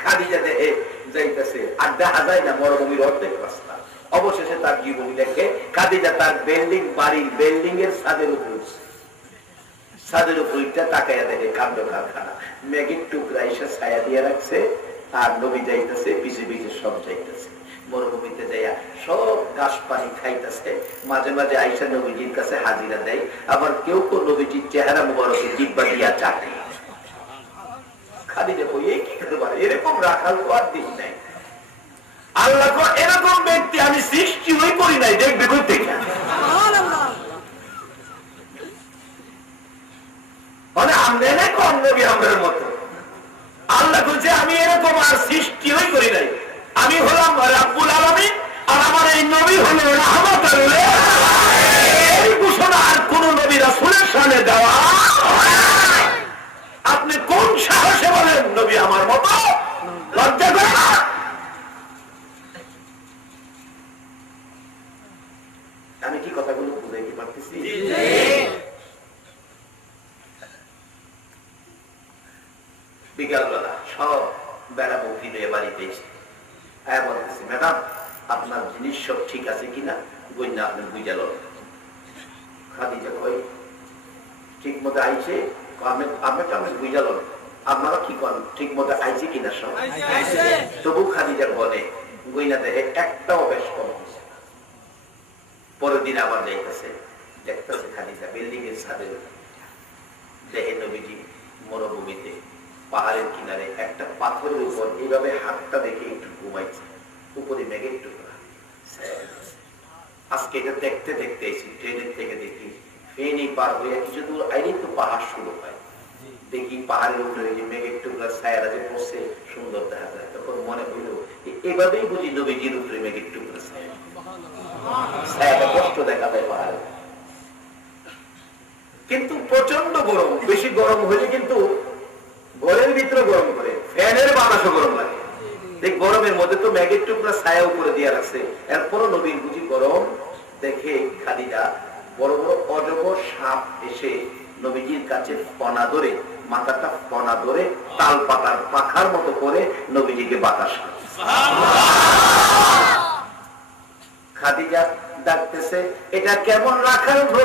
খাদিজা দেহে যাইতেছে, আর দেখা যায় না মরুভূমির অর্ধেক রাস্তা। অবশেষে তার জীবনী লেখে, খাদিজা তার বিল্ডিং, বাড়ির বিল্ডিং এর ছাদের উপর উঠছে, ছাদের উপর উঠে তাকাইয়া দেখে কাণ্ড কারখানা, মেঘের টুকরা এসে ছায়া দিয়ে রাখছে, আর নবী যাইতেছে, পিছে পিছে সব যাইতেছে, মরুভূমিতে যাইয়া সব ঘাস পানি খাইতেছে, মাঝে মাঝে আইসা নবীজির কাছে হাজিরা দেয়, আবার কেউ কেউ নবীজির চেহারা মুবারকে জিব্বা দিয়া চাটে। খাদিজা কই, এই কি খেতে পারে? এরকম রাখাল তো আর দিন নাই। আল্লাহ কো, এরকম ব্যক্তি আমি সৃষ্টি হই করি নাই, দেখবে কই থেকে? মানে আমরা না কোন নবী আমাদের মতো। আল্লাহ বলছে আমি এরকম আর সৃষ্টি হই করি নাই, আমি হলাম রাব্বুল আলামিন, আর আমার এই নবী হলো রাহমাতুল লিল আলামিন। এই ঘোষণা আর কোন নবী রাসূলের শানে দেওয়া। আপনি কোন সাহসে বলেন নবী আমার মতো? লজ্জা করে না? আমি কি কথাগুলো বুঝাইতে পারতেছি? বিকালবেলা সব বেড়া বকরি নিয়ে বাড়িতে এসে বলতেছি, ম্যাডাম আপনার জিনিস সব ঠিক আছে কিনা গইনা আপনি বুঝাল। খাদিজা কই, ঠিক মতো আইছে? আমি বুঝাল, আপনারা কি করেন, ঠিক মতো আইছে কিনা সব? তবু খাদিজা বলে গইনা দেখে একটাও বেশ কম হয়েছে। পরের দিন আবার যাইতেছে, দেখতেছে খাদিজা বিল্ডিং এর ছাদের দেখে নবীজি মরুভূমিতে পাহাড়ের কিনারে একটা পাথরের উপর এইভাবে হাতটা দেখে একটু ঘুমাইছে, উপরে মেঘের টুকরা। আজকে এটা দেখতে দেখতে এসেছি, ট্রেনের থেকে দেখি ফেনি পার হইয়া কিছু দূর আইনি তো পাহাড় শুরু হয়, দেখি পাহাড়ের উপরে মেঘের টুকরা ছায়ারা যে পড়ছে সুন্দর দেখা যায়। তখন মনে হইল এভাবেই বুঝি নবীজির উপরে মেঘের টুকরা ছায়া। ছায়াটা কষ্ট দেখা দেয় পাহাড়ে। কিন্তু প্রচন্ড গরম, বেশি গরম হলে কিন্তু ঘরের ভিতরে গরম করে, ফ্যানের বাতাসও গরম লাগে। দেখ গরমের মধ্যে তো ম্যাগের টুকরা ছায়া উপরে দিয়ে রাখছে, এরপরও নবীর বুঝি গরম দেখে খাদিজা বড় বড় অজগর সাপ এসে নবীজির কাছে ফনা ধরে, মাথাটা ফনা ধরে তাল পাতার পাখার মতো করে নবীজিকে বাতাস করে। খাদিজা ডাকতেছে, এটা কেমন রাখাল গো,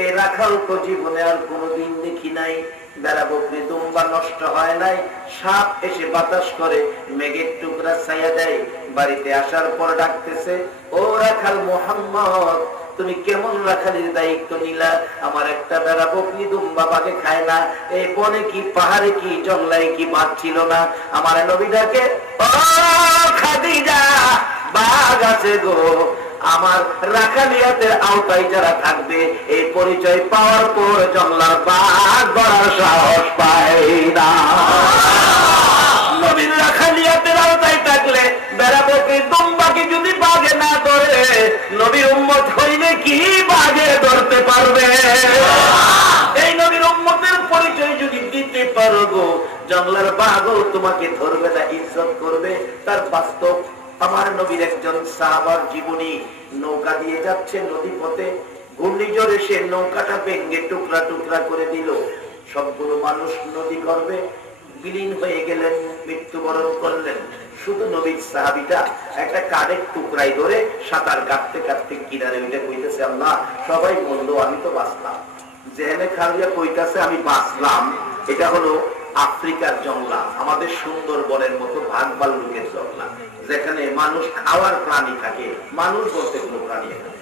এই রাখাল তো জীবনে আর কোনোদিন দেখি নাই, বেড়া বকরি দুম্বা নষ্ট হয় নাই, সাপ এসে বাতাস করে, মেঘের টুকরা ছায়া দেয়। বাড়িতে আসার পর ডাকতেছে, ও রাখাল মোহাম্মদ, তুমি কেমন রাখালের দায়িত্ব নিলা? আমার একটা বেড়া বকরি দুম্বা বাগে খায় না, এই বনে কি পাহাড়ে কি জঙ্গলায় কি বাঘ ছিল না? আমার নবীটাকে, ও খাদিজা, বাঘ আছে গো, আমার রাখালিয়াতের আওতায় যারা থাকবে এই পরিচয় পাওয়ার পর জঙ্গলার বাঘ গড়ার সাহস পায় না। নবীর রাখালিয়াতের আওতায় থাকলে বেড়াবকে দুম্বাকে যদি বাঘে না ধরে, নবীর উম্মত হইলে কি বাঘে ধরতে পারবে? এই নবীর উম্মতের পরিচয় যদি দিতে পারো গো, জঙ্গলার বাঘও তোমাকে ধরবে না, ইজ্জত করবে। তার বাস্তব আমার নবীর একজন সাহাবার জীবনী, নৌকা দিয়ে যাচ্ছে নদী পথে, ঘূর্ণিঝড় এসে নৌকাটা ভেঙে টুকরা টুকরা করে দিল। সবগুলো মানুষ নদী গর্ভে বিলীন হয়ে গেলেন, মৃত্যুবরণ করলেন। শুধু নবীর সাহাবীটা একটা কাঠের টুকরাই ধরে সাঁতার কাটতে কাটতে কিনারে উঠে কইতেছে, আল্লাহ সবাই বললো আমি তো বাঁচলাম। জেহেনে খালিয়া কইতাছে আমি বাঁচলাম, এটা হলো আফ্রিকার জঙ্গলা, আমাদের সুন্দরবনের মতো ভাগ ভাল্লুকের জঙ্গলা, যেখানে মানুষ খাওয়ার প্রাণী থাকে, মানুষ বলতে কোনো প্রাণী এখানে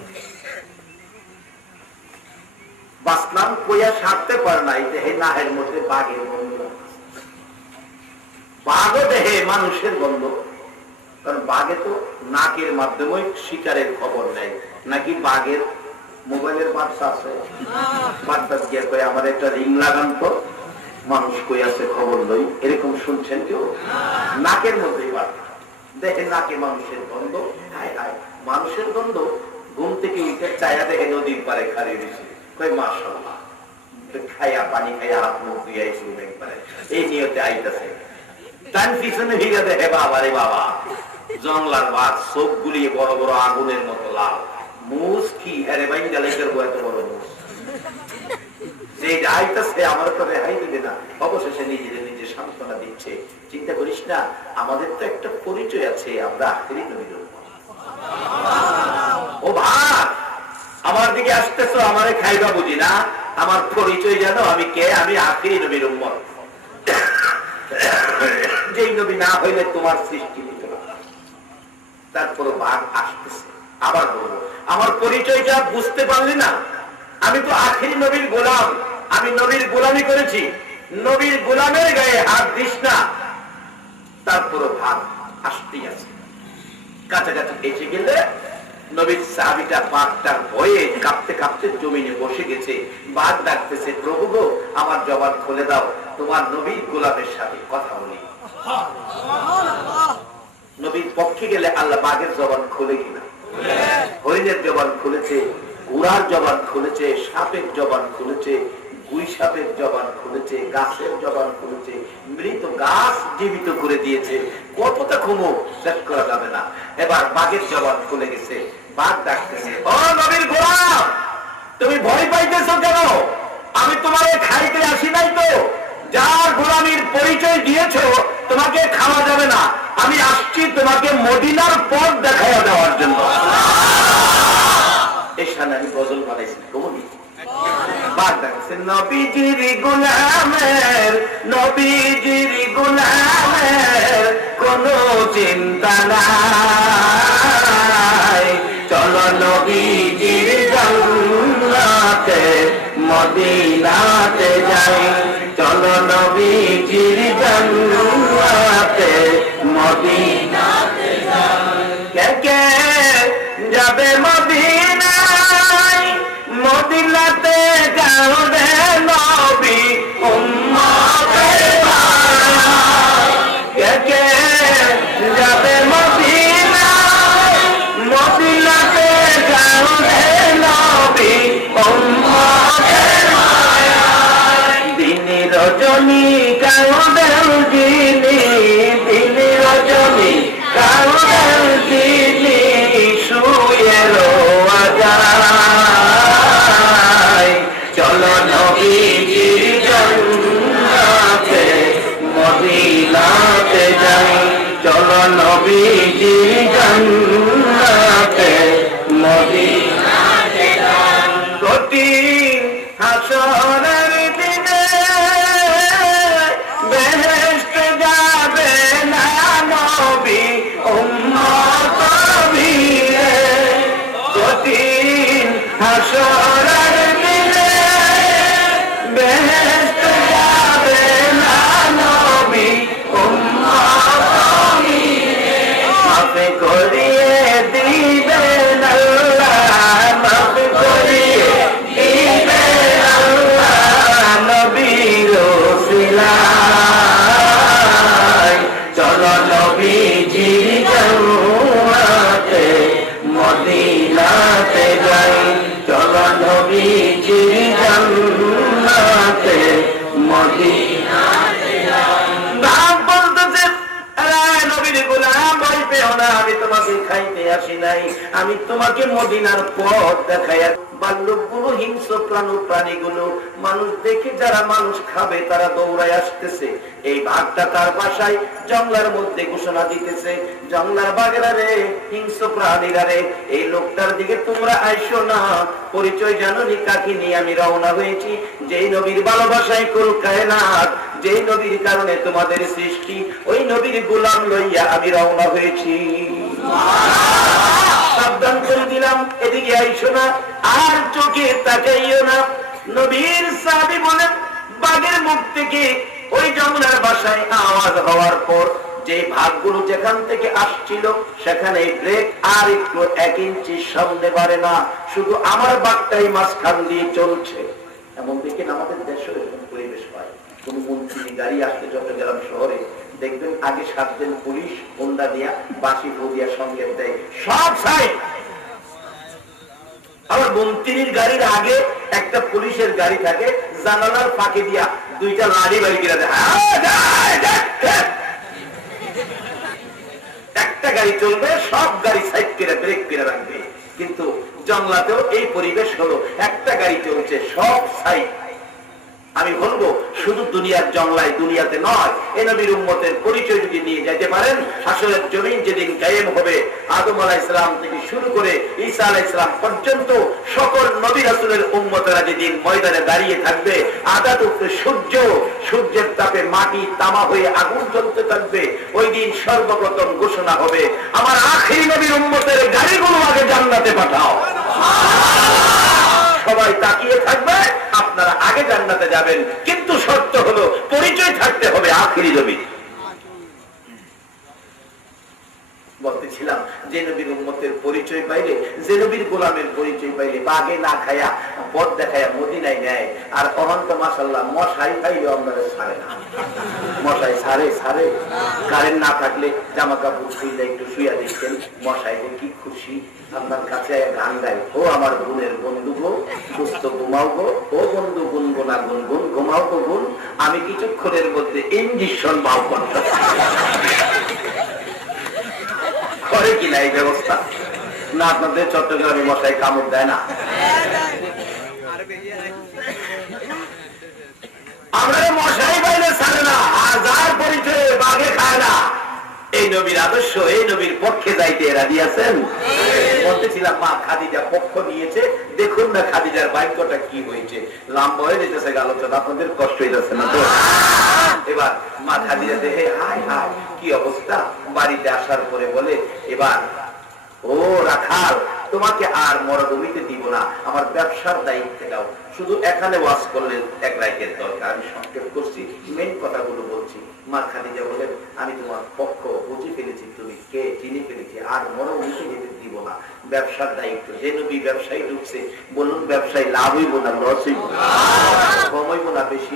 বাঁচলাম কইয়া সারতে পারে না। এই দেহে নাহের মধ্যে বাঘের গন্ধ, বাঘও দেহে মানুষের গন্ধ, কারণ বাঘে তো নাকের মাধ্যমে শিকারের খবর নেয়। নাকি বাঘের মোবাইলের বার্তা আছে, বার্তা গিয়ে কয়ে আমার একটা রিং লাগান তো, মানুষ কই আছে খবর লই, এরকম শুনছেন কেউ? নাকের মধ্যেই বার্তা, দেখে নাকে মানুষের গন্ধ, হায় হায় মানুষের গন্ধ। ঘুম থেকে উঠে চায়া দেখে নদীর পারে খালি দিছে, কই মাশাআল্লাহ, খাইয়া পানি খাইয়া হাত মুখ দিয়ে শুরু একবারে এই নিয়তে আইতাছে। তার পিছনে ভিড়ে দেখে বাবা রে বাবা, জঙ্গলার বাঘ, চোখ গুলিয়ে বড় বড় আগুনের মতো লাল, মুস কি আরে ভাই গালের বউ এত বড় মুস, যে আইতাছে আমার তো রেহাই দিবে না। অবশেষে নিজের নিজে সান্ত্বনা দিচ্ছে, চিন্তা করিস না, আমাদের তো একটা পরিচয় আছে, আমরা আখেরি নবীর উম্মত। ও ভাই আমার দিকে আসতেছো, আমারে খাইবা বুঝি না, আমার পরিচয় জানো আমি কে? আমি আখেরি নবীর উম্মত। যেই নবী না হইলে তোমার সৃষ্টি হইত না। তারপর বাঘ আসতেছে, আবার বলবো আমার পরিচয়টা বুঝতে পারলি না? আমি তো আখেরি নবীর গোলাম, আমি নবীর গোলামি করেছি, নবীর গোলামের গায়ে হাত দিস না। তারপরও ভাগ আসতেই আছে, কাছাকাছি এসে গেলে নবীর সাহাবীটা বাঘটার ভয়ে কাঁপতে কাঁপতে জমিনে বসে গেছে। বাঘ ডাকতেছে, প্রভু গো আমার জবান খুলে দাও, তোমার নবীর গোলামের সাথে কথা বলি। নবীর পক্ষে গেলে আল্লাহ বাঘের জবান খুলে কিনা? হরিণের জবান খুলেছে, ঘোড়ার জবান খুলেছে, সাপের জবান খুলেছে, গুই সাপের জবান খুলেছে, গাছের জবান খুলেছে, মৃত গাছ জীবিত করে দিয়েছে। কতটা ঘুমো শেষ করা যাবে না। এবার বাঘের জবান খুলে গেছে, বাঘ ডাকতেছে, ও নবীর গোলাম তুমি ভয় পাইতেছো কেন? আমি তোমার খাইতে আসি নাই তো, যার গোলামীর পরিচয় দিয়েছো তোমাকে খাওয়া যাবে না, আমি আসছি তোমাকে মদিনার পথ দেখাইয়া দেওয়ার জন্য। এই সামনে আমি গজল বানাইছি, কমনি বাঘ ডাকছে, নবীজির গোলামের, নবীজির গোলামের কোনো চিন্তা নাই, চলো নবীজির জান্নাতে মদিনাতে যাই, চলো নবীজির জান্নাতে মদিনাতে যাই। কে কে যাবে মদিনায়, মদিনাতে যাও রে নবী উম্মতের ভাই, কে কে যাবে মদিনায়, মদিনাতে হাসরের দিনে বেহেশত যাবে না নবী উম্মত নিয়ে মাফ করিয়ে দিবেন আল্লাহ মাফ করিয়ে দিবেন আল্লাহ নবীর ওসিলায় চলো নবীজির জান্নাতে মদিনাতে যাই চলো নবীজির জান্নাতে মদিনাতে যাই নাম বলতেছে নবীর গোলাম ভয় পেও না আমি তোমাকে খাইতে আসি নাই আমি তোমাকে মদিনার পথ দেখাইয়া বাল্যগুলো হিংস্র প্রাণীগুলো মানুষ দেখে যারা মানুষ খাবে তারা দৌড়ায় আসতেছে এই ভাগটা তার বাসায় জঙ্গলার মধ্যে ঘোষণা দিতেছে জঙ্গলার বাগেরা রে হিংস্র প্রাণীরা রে এই লোকটার দিকে তোমরা আইসো না পরিচয় জানো নি কাকে নিয়ে আমি রওনা হয়েছি যেই নবীর ভালোবাসায় কুল কায়নাত যেই নবীর কারণে তোমাদের সৃষ্টি ওই নবীর গোলাম লইয়া আমি রওনা হয়েছি সাবধান করে দিলাম এদিকে আইসো না আর চোখে তাকাইও না নবীর সাহাবী বলেন বাগের মুখ থেকে ওই জঙ্গলার বাসায় আওয়াজ হওয়ার পর যে ভাগগুলো যেখান থেকে আসছিল সেখানে ব্রেক আর একটু 1 ইঞ্চি সামনে বাড়ে না শুধু আমার বাগটাই মাঝখান দিয়ে চলছে এমন দেখেন আমাদের দেশে এরকম পরিবেশ হয় কোন মন্ত্রী গাড়ি আসতে চট্টগ্রাম শহরে দেখবেন আগে 7 জন পুলিশ হোন্ডা দিয়া বাঁশি দিয়া সংকেত দেয় সব সাইড আবার মন্ত্রীর গাড়ির আগে একটা পুলিশের গাড়ি থাকে জানালার ফাঁকে দিয়া 2টা লাঠি বাড়ি গিরা দেয় একটা গাড়ি চলবে সব গাড়ি সাইড করে ব্রেক করে রাখবে কিন্তু জঙ্গলাতেও এই পরিবেশ হলো একটা গাড়ি চলছে সব সাইড আমি বলবো শুধু দুনিয়ার জঙ্গলায় দুনিয়াতে নয় এই নবীর উম্মতের পরিচয় যদি নিয়ে যেতে পারেন হাসরের জমিন যেদিন কায়েম হবে আদম আলাইহিস সালাম থেকে শুরু করে ঈসা আলাইহিস সালাম পর্যন্ত সকল নবী রাসূলের উম্মতেরা যেদিন ময়দানে দাঁড়িয়ে থাকবে আদাত উপরে সূর্যের তাপে মাটি তামা হয়ে আগুন জ্বলতে থাকবে ওই দিন সর্বপ্রথম ঘোষণা হবে আমার আখিরি নবীর উম্মতের গাড়িগুলো আগে জান্নাতে পাঠাও সবাই তাকিয়ে থাকবে আপনারা আগে জান্নাতে যাবেন কিন্তু শর্ত হলো পরিচয় থাকতে হবে আখিরি নবী বলতেছিলাম যে নবীর উম্মতের পরিচয় পাইলে যে নবীর গোলামের পরিচয় পাইলে বাগে না খায়া পথ দেখায়া মদিনায় নেয় আর অনন্ত মাশাআল্লাহ মশাই পাইলে আপনারা ছাড়ে না মশাই ছাড়ে কারেন্ট না থাকলে জামা কাপড় খুলে একটু শুয়া দেখছেন মশাই কি খুশি আপনার কাছে গান গাই ও আমার বোনের বন্ধু গো সুস্থ ঘুমাও গো ও বন্ধু গুনগুনা গুনগুন ঘুমাও গো গুন আমি কিছুক্ষণের মধ্যে ইঞ্জেকশন বাউ করতে করে কিনা এই ব্যবস্থা না আপনাদের চট্টগ্রামে মশাই কামড় দেয় না আমরা মশাই পাইলে ছাড়ে না আর যার পরিচয় বাঘে খায় না এই নবীর আদর্শ এই নবীর পক্ষে যাইতে রাজি আছেন বলতেছিলাম মা খাদিজা পক্ষ নিয়েছে দেখুন না খাদিজার ভাগ্যটা কি হয়েছে লম্বা হয়ে যেতেছে আলোচনা আপনাদের কষ্ট হয়ে যাচ্ছে না তো এবার মা খাদিজা দেখে হাই হাই কি অবস্থা বাড়িতে আসার পরে বলে এবার ও রাখাল তোমাকে আর মরুভূমিতে দিব না আমার ব্যবসার দায়িত্ব দাও শুধু এখানে ওয়াজ করলে 1 রাতের দরকার আমি সংক্ষেপ করছি মেন কথাগুলো বলছি মা খাদিজা বলেন আমি তোমার পক্ষ বুঝে ফেলেছি তুমি কে চিনে ফেলেছি আর মরুভূমিতে যেতে দিব না ব্যবসার দায়িত্ব যে নবী ব্যবসায়ী ঢুকছে বলুন ব্যবসায়ী লাভ হইব না লস হইব কম হইব না বেশি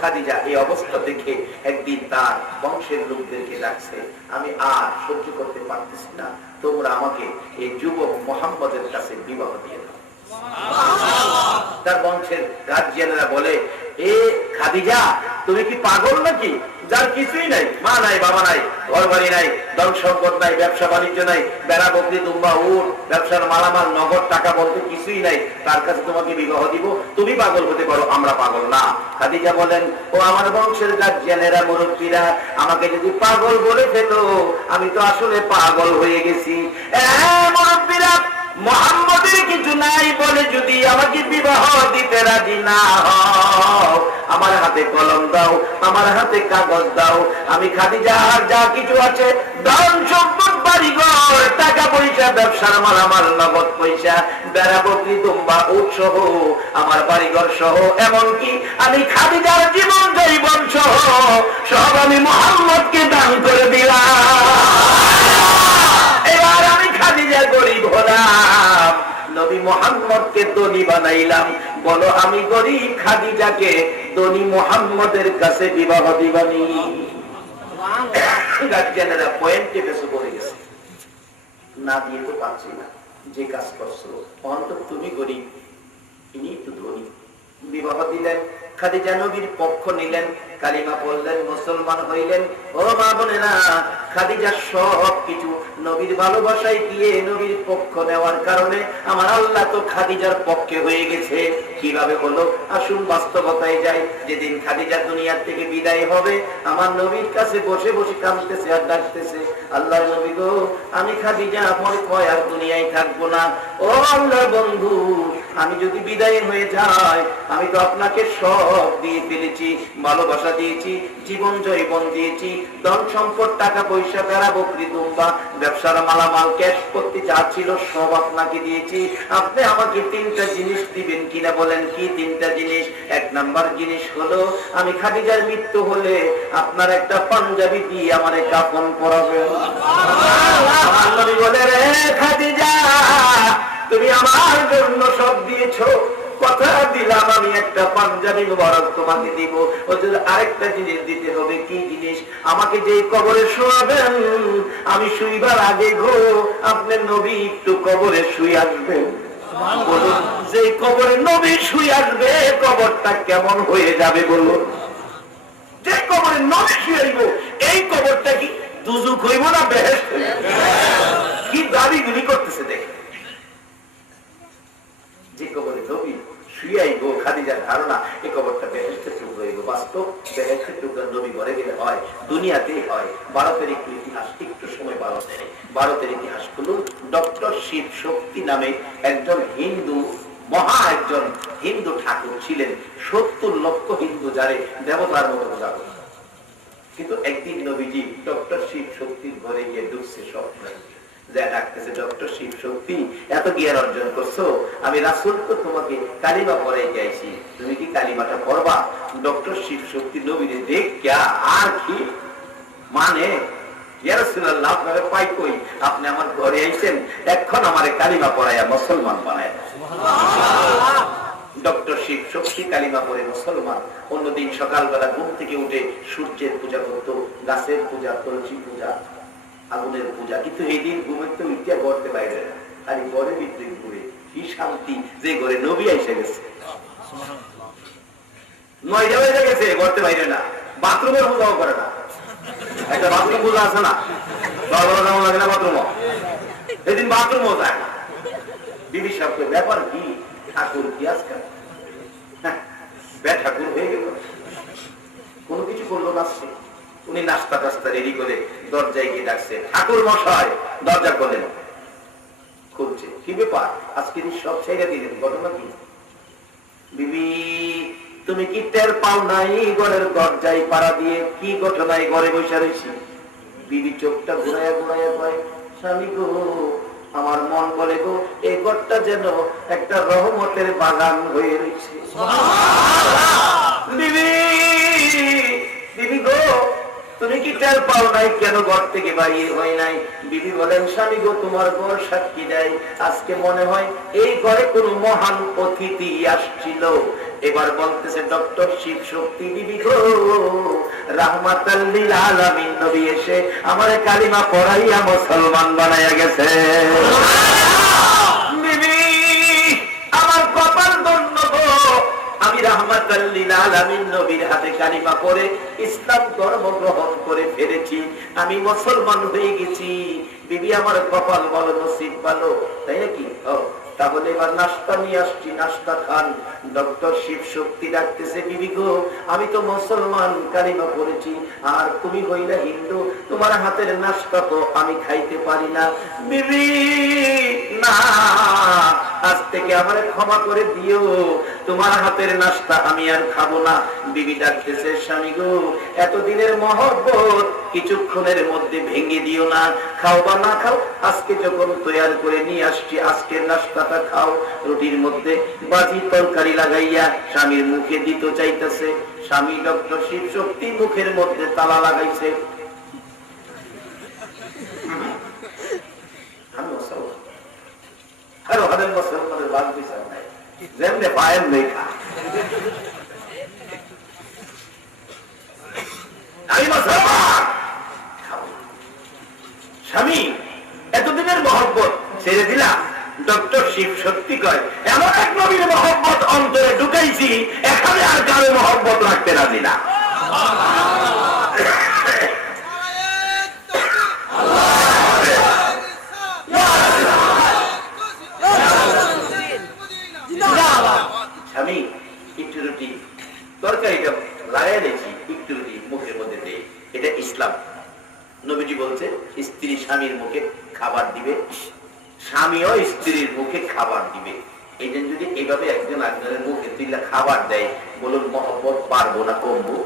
খাদিজা এই অবস্থা দেখে একদিন তার বংশের লোকদেরকে ডাকছে আমি আর সহ্য করতে পারতেছি না তোমরা আমাকে এই যুবক মুহাম্মদের কাছে বিবাহ দিয়ে দাও তার বংশের গার্জিয়ানরা বলে এ খাদিজা তুমি কি পাগল নাকি যার কিছুই নাই মা নাই বাবা নাই ঘর বাড়ি নাই ধন সম্পদ নাই ব্যবসা বাণিজ্য নাই বেড়া বকরি দুম্বা উট ব্যবসার মালামাল নগদ টাকা বলতে কিছুই নাই তার কাছে তোমাকে বিবাহ দিব তুমি পাগল হতে পারো আমরা পাগল না খাদিজা বলেন ও আমার বংশের গার্জিয়ানেরা মুরব্বীরা আমাকে যদি পাগল বলে ফেলো আমি তো আসলে পাগল হয়ে গেছি মুরব্বীরা মুহাম্মদের কিছু নাই বলে যদি আমার আমাকে বিবাহ দিতে রাজি না হও, আমার হাতে কলম দাও, আমার হাতে কাগজ দাও, আমি খাদিজার যা কিছু আছে ধন সম্পদ বাড়িঘর টাকা পয়সা ব্যবসার মালামাল নগদ পয়সা বেড়া বকরি দুম্বা উট সহ আমার বাড়িঘর সহ এমনকি আমি খাদিজার জীবন জৈবন সহ সব আমি মুহাম্মদকে দান করে দিলাম। এবার আমি খাদিজা গরিব হলাম, নবী মুহাম্মদকে ধনী বানাইলাম। বলো আমি গরিব খাদিজাকে ধনী মুহাম্মদের কাছে বিবাহ দিবানি? গার্জিয়ানেরা পয়েন্টে বেশি করে গেছে, না দিয়ে তো পাচ্ছি না, যে কাজ করছো অন্তত তুমি গরিব, ইনি তো ধনী। বিবাহ দিলেন, খাদিজা নবীর পক্ষ নিলেন, কালিমা পড়লেন, মুসলমান হইলেন। ও মা বোনেরা, খাদিজা সব কিছু নবীর ভালোবাসায় দিয়ে নবীর পক্ষ নেওয়ার কারণে আমার আল্লাহ তো খাদিজার পক্ষে হয়ে গেছে। কিভাবে হলো আসুন বাস্তবতায় যাই। যেদিন খাদিজা দুনিয়ার থেকে বিদায় হবে, আমার নবীর কাছে বসে বসে কাঁদতেছে আর ডাকতেছে, আল্লাহর নবী গো, আমি খাদিজা আমার কয় আর দুনিয়ায় থাকবো না। ও আল্লাহর বন্ধু, আমি যদি বিদায় হয়ে যাই, আমি তো আপনাকে সব দিয়ে ফেলেছি, ভালোবাসা দিয়েছি, জীবন জৈবন দিয়েছি, ধন সম্পদ টাকা পয়সা বেড়া বকরি দুম্বা ব্যবসার মালামাল ক্যাশ করতে যা ছিল সব আপনাকে দিয়েছি। আপনি আমাকে তিনটা জিনিস দিবেন কিনা বলেন? কি তিনটা জিনিস? এক নাম্বার জিনিস হলো আমি খাদিজার মৃত্যু হলে আপনার একটা পাঞ্জাবি দিয়ে আমার কাফন পরাবেন। আমার নবী বলে, রে খাদিজা, তুমি আমার জন্য সব দিয়েছো, কথা দিলাম আমি একটা পাঞ্জাবি মুবারক তোমাকে দিব। ওদের আরেকটা জিনিস দিতে হবে। কি জিনিস? আমাকে যে কবরে শোয়াবেন, আমি শুইবার আগে গো আপনি নবী একটু কবরে শুয়ে আসবেন। বলুন, যে কবরে নবী শুয়ে আসবে কবরটা কেমন হয়ে যাবে বলুন? যে কবরে নবী শুয়ে আসবো এই কবরটা কি দুজুক হইব না বেহেশত হইব? কি দাবিগুলি করতেছে দেখে। যে কবরে নবী শুয়ে আইব, খাদিজার ধারণা এই কবরটা বেহেশতের টুকরো হইব। বাস্তব বেহেশতের টুকরা নবী ঘরে গেলে হয়, দুনিয়াতেই হয়। ভারতের একটু ইতিহাস, একটু সময় ভারতের ইতিহাস গুলো। ডক্টর শিব শক্তি নামে একজন হিন্দু, মহা একজন হিন্দু ঠাকুর ছিলেন। 70 লক্ষ হিন্দু যারে দেবতার মতো পূজা করত। কিন্তু একদিন নবীজি ডক্টর শিব শক্তির ঘরে গিয়ে ঢুকছে স্বপ্নে, যা ডাকতেছে, ডক্টর শিব শক্তি, এত জ্ঞান অর্জন করছো, আমি রাসূল তো তোমাকে কালিমা পড়াই যাইছি, তুমি কি কালিমাটা পড়বা? ডক্টর শিব শক্তি নবীরে দেখ ক্যা আর কি মানে, ইয়া রাসূলুল্লাহ আপনারে পাই কই, আপনি আমার ঘরে আইছেন, এখন আমারে কালিমা পড়াইয়া মুসলমান বানায়। সুবহানাল্লাহ। ডক্টর শিব শক্তি কালিমা পড়ে মুসলমান। অন্যদিন সকালবেলা ঘুম থেকে উঠে সূর্যের পূজা করত, গাছের পূজা, তুলসী পূজা, আগুনের পূজা। কিন্তু এই দিন ঘুমের তো ইচ্ছা করতে বাইরে না, খালি ঘরে ভিতরে ঘুরে। কি শান্তি যে ঘরে নবী এসে গেছে। 9টা বেজে গেছে, ঘরতে বাইরে না, বাথরুমের পূজাও করে না। একটা বাথরুম পূজা আছে না, যেমন লাগে না বাথরুম, সেদিন বাথরুমও যায় না। বিবি সাহেবকে ব্যাপার কি, ঠাকুর কি আজকাল ঠাকুর হয়ে গেল, কোনো কিছু করলো না। উনি নাস্তা টাস্তা রেডি করে দরজায় গিয়ে ডাকছে, ঠাকুর মশাই, দরজা খোলেন। খুলছে, কি ব্যাপার আজকে সব ছেড়ে দিলেন, ঘটনা কি? বিবি, তুমি কি টের পাও নাই ঘরের দরজায় পাড়া দিয়ে কি ঘটনায় ঘরে বসে রয়েছি? বিবি চোখটা ঘুরাইয়া ঘুরাইয়া কয়, স্বামী গো, আমার মন বলে গো এই ঘরটা যেন একটা রহমতের বাগান হয়ে রয়েছে। বিবি, বিবি গো, তুমি কি টের পাও নাই কেন ঘর থেকে বাইরে হয় নাই? বিবি বলেন, স্বামী গো, তোমার ঘর সাক্ষী দেয়, আজকে মনে হয় এই ঘরে কোন মহান অতিথি আসছিল। এবার বলতেছে ডক্টর শিব শক্তি, বিবি গো, রাহমাতাল লিল আলামিন নবী এসে আমারে কালিমা পড়াইয়া মুসলমান বানাইয়া গেছে। বিবি, আমার কপাল ধন্য গো, আমি রাহমাতাল লিল আলামিন নবীর হাতে কালিমা পড়ে ইসলাম ধর্ম গ্রহণ করে ফেলেছি, আমি মুসলমান হয়ে গেছি। বিবি, আমার কপাল ভালো, নসিব ভালো, তাই নাকি? তাহলে এবার নাস্তা নিয়ে আসছি, নাস্তা খান। ডক্টর শিব শক্তি ডাকতেছে, বিবি গো, আমি তো মুসলমান, কালিমা পড়েছি, আর তুমি হইলা হিন্দু, তোমার হাতের নাস্তা তো আমি খাইতে পারি না। বিবি, না, আজ থেকে আমার ক্ষমা করে দিও, তোমার হাতের নাস্তা আমি আর খাবো না। বিবি ডাকতেছে, স্বামী গো, এতদিনের মহব্বত কিছুক্ষণের মধ্যে ভেঙে দিও না, খাও বা না খাও, আজকে যখন তৈরি করে নিয়ে আসছি আজকের নাস্তাটা খাও। রুটির মধ্যে বাজি তরকারি লাগাইয়া স্বামীর মুখে দিতে চাইতেছে। স্বামী ডক্টর শিব শক্তি মুখের মধ্যে তালা লাগাইছে। স্বামী এতদিনের মহব্বত ছেড়ে দিলাম, ডক্টর শিব সত্যি কয় এমন এক নবীর মহব্বত অন্তরে ঢুকাইছি, এখানে আর কারো মহব্বত রাখতে রাজি না। স্বামী একটু রুটি তরকারিটা লাগাই দিয়েছি, একটু রুটি মুখের মধ্যে দিয়ে, এটা ইসলাম। নবীজি বলছে স্ত্রী স্বামীর মুখে খাবার দিবে, স্বামীও স্ত্রীর মুখে খাবার দিবে। এই জন্য যদি এইভাবে একজন একজনের মুখে তুইলা খাবার দেয়, বলুন মহব্বত পারবো না কমবো?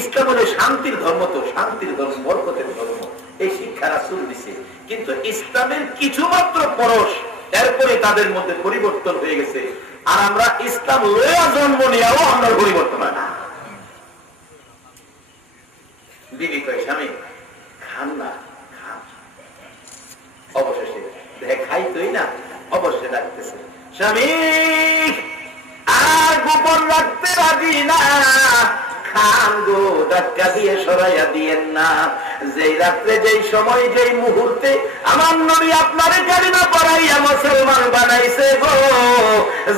ইসলাম হলো শান্তির ধর্ম, তো শান্তির ধর্ম, বরকতের ধর্ম, এই শিক্ষা রাসূল দিছে। কিন্তু ইসলামের কিছু মাত্র পরশ, এরপরে তাদের মধ্যে পরিবর্তন হয়ে গেছে। আর আমরা ইসলাম লয়া জন্ম নিয়েও আমরা পরিবর্তন হয় না। বিবি কয় স্বামী খান না, খান। অবশেষে খাইতই না, অবশ্যই ডাকতেছে, স্বামী আর গোপন রাখতে রাজি না, খান গো, ধাক্কা দিয়ে সরাইয়া দিয়েন না। যেই রাত্রে, যেই সময়, যেই মুহূর্তে আমার নবী আপনারে কালিমা পড়াইয়া মুসলমান বানাইছে গো,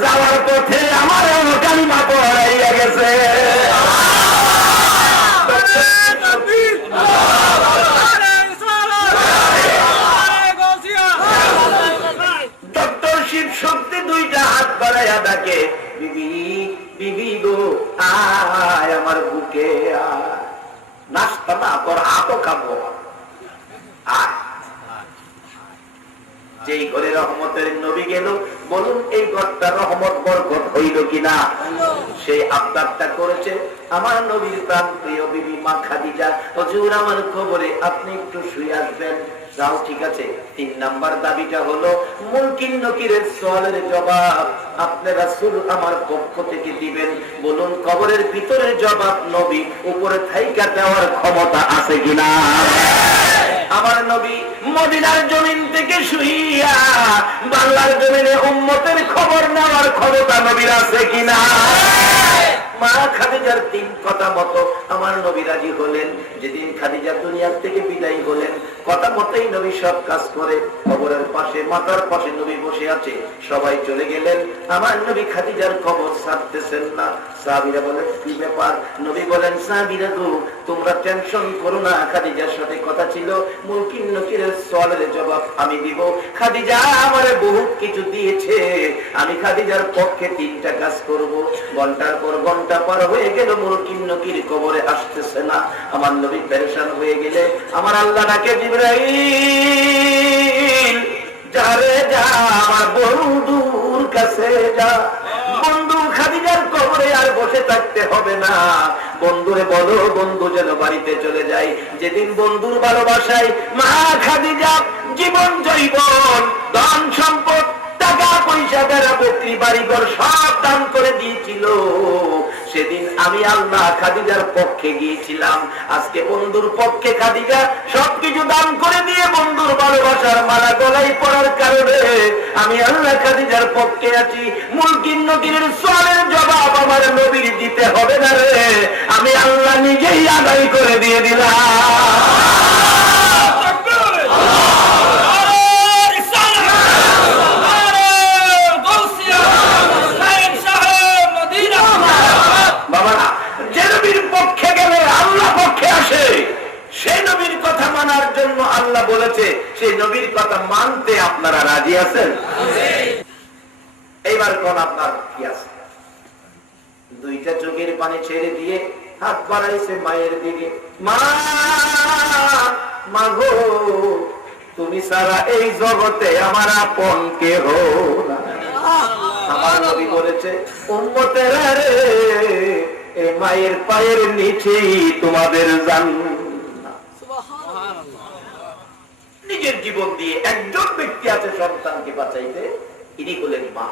যাওয়ার পথে আমার কালিমা পড়াইয়া গেছে। ডক্টর শিব শক্তি দুইটা হাত বাড়াইয়া ডাকে, বিবি, বিবি গো, আয় আমার বুকে আয়, নাস্তা না তোর হাতও খাবো, আয়। যেই ঘরে রহমতের নবী গেল, বলুন এই ঘরটা রহমত বরকত হইল কিনা? সেই আবদারটা করেছে আমার নবীর প্রাণ প্রিয় বিবি মা খাদিজা, হুজুর আমার খবরে আপনি একটু শুয়ে আসবেন। যাও, ঠিক আছে। 3 নাম্বার দাবিটা হলো মুনকির নকিরের সওয়ালের জবাব আপনি রাসূল আমার পক্ষ থেকে দিবেন। বলুন কবরের ভিতরের জবাব নবী উপরে থাইকা দেওয়ার ক্ষমতা আছে কিনা? আমার নবী মদিনার জমিন থেকে শুইয়া বাংলার জমিনে উম্মতের খবর নেওয়ার ক্ষমতা নবীর আছে কিনা? মা খাদিজার 3 কথা মতো আমার নবী রাজি হলেন। যেদিন খাদিজা দুনিয়া থেকে বিদায় হলেন, কথা মতোই নবী সব কাজ করে। কবরের পাশে, মাথার পাশে নবী বসে আছে, সবাই চলে গেলেন, আমার নবী খাদিজার কবর ছাড়তেছেন না। সাহাবীরা বলেন কি ব্যাপার? নবী বলেন, সাহাবীরা গো, তোমরা টেনশন করো না, খাদিজার সাথে কথা ছিল, মুনকির নকিরের সওয়ালের জবাব আমি দিব। খাদিজা আমারে বহুত কিছু দিয়েছে, আমি খাদিজার পক্ষে 3টা কাজ করব। ঘন্টার পর ঘন্টা পার হয়ে গেল, মুনকির নকির কবরে আসতেছে না। আমার নবী পেরেশান হয়ে গেলে আমার আল্লাহ ডাকে, জিবরাইল যা রে যা, আমার বন্ধুর কাছে যা। বন্ধু খাদিজার কবরে আর বসে থাকতে হবে না, বন্ধুরে বলো বন্ধু যেন বাড়িতে চলে যায়। যেদিন বন্ধুর ভালোবাসায় মা খাদিজা জীবন জৈবন ধন সম্পদ টাকা পয়সা বেড়া বকরি বাড়িঘর সব দান করে দিয়েছিল, সেদিন আমি আল্লাহ খাদিজার পক্ষে গিয়েছিলাম। আজকে বন্ধুর পক্ষে খাদিজা সবকিছু দান করে দিয়ে বন্ধুর ভালোবাসার মালা গলায় পড়ার কারণে আমি আল্লাহ খাদিজার পক্ষে আছি। মুনকির নকিরের সওয়ালের জবাব আমার নবীর দিতে হবে না রে, আমি আল্লাহ নিজেই আদায় করে দিয়ে দিলাম। আল্লাহ বলেছে সেই নবীর কথা মানতে আপনারা রাজি আছেন? এইবার কোন আপনার কি আছে? 2টা চোখের পানি ছেড়ে দিয়ে হাত বাড়াইছে মায়ের দিকে, মা, মাগো, তুমি সারা এই জগতে আমার আপন কেহ না। আমার নবী বলেছে, উম্মতেরা রে, এই মায়ের পায়ের নিচেই তোমাদের জান্নাত। নিজের জীবন দিয়ে একজন ব্যক্তি আছে সন্তানকে বাঁচাইতে, ইনি হলেন মা।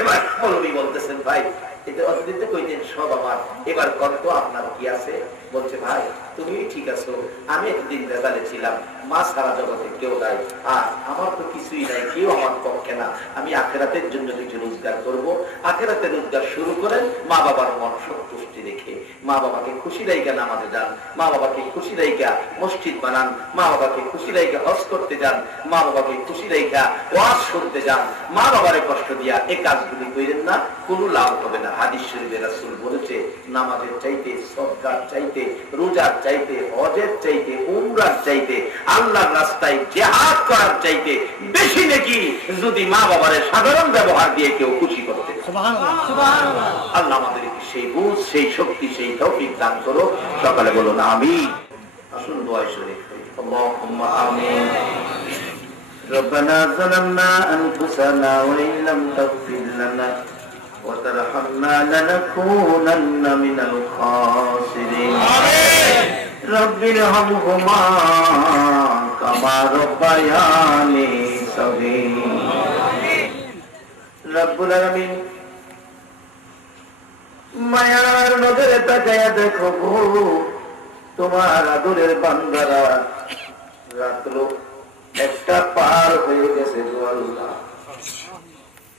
এবার মৌলবী বলতেছেন, ভাই এতে অতীতে কইতেন সব আমার, এবার কত আপনার কি আছে? বলছে, ভাই তুমি ঠিক আছো, আমি এতদিন বেজালে ছিলাম, মা সারা জগতে কেউ নাই, আর আমার তো কিছুই নাই, কেউ আমার পক্ষে না, আমি আখেরাতের জন্য কিছু রোজগার করব। আখেরাতে রোজগার শুরু করেন মা বাবার মন সন্তুষ্টি রেখে, মা বাবাকে খুশি রাইকা নামাজে যান, মা বাবাকে খুশি রাইকা মসজিদ বানান, মা বাবাকে খুশি রাইকা হজ করতে যান, মা বাবাকে খুশি রাইকা ওয়াজ শুনতে যান। মা বাবারে কষ্ট দিয়া এই কাজগুলি করেন না, কোনো লাভ হবে না। হাদিস শরীফে রাসূল বলেছে, নামাজের চাইতে, সদকার চাইতে, রোজার চাইতে, হজের চাইতে, উমরার চাইতে, আল্লাহর রাস্তায় জিহাদ করার চাইতে বেশি নাকি যদি মা বাবারে সাধারণ ব্যবহার দিয়ে কেউ খুশি করতে। সুবহানাল্লাহ, সুবহানাল্লাহ। আল্লাহ আমাদেরকে সেই বুঝ, সেই শক্তি, সেই তৌফিক দান করো। সকালে বলুন আমিন। আসুন দোয়া শরীফ করি। আল্লাহুম্মা আমিন। ربنا ظلمنا أنفسنا وإن لم تغفر لنا وترحمنا لنكونن من الخاسرين رب ارحمهما كما ربياني صغيرا رب العالمين মায়ার নজরে তাকায়া দেখো তোমার আদরের বান্দারা রাত্র একটা পার হয়ে গেছে গো আল্লাহ।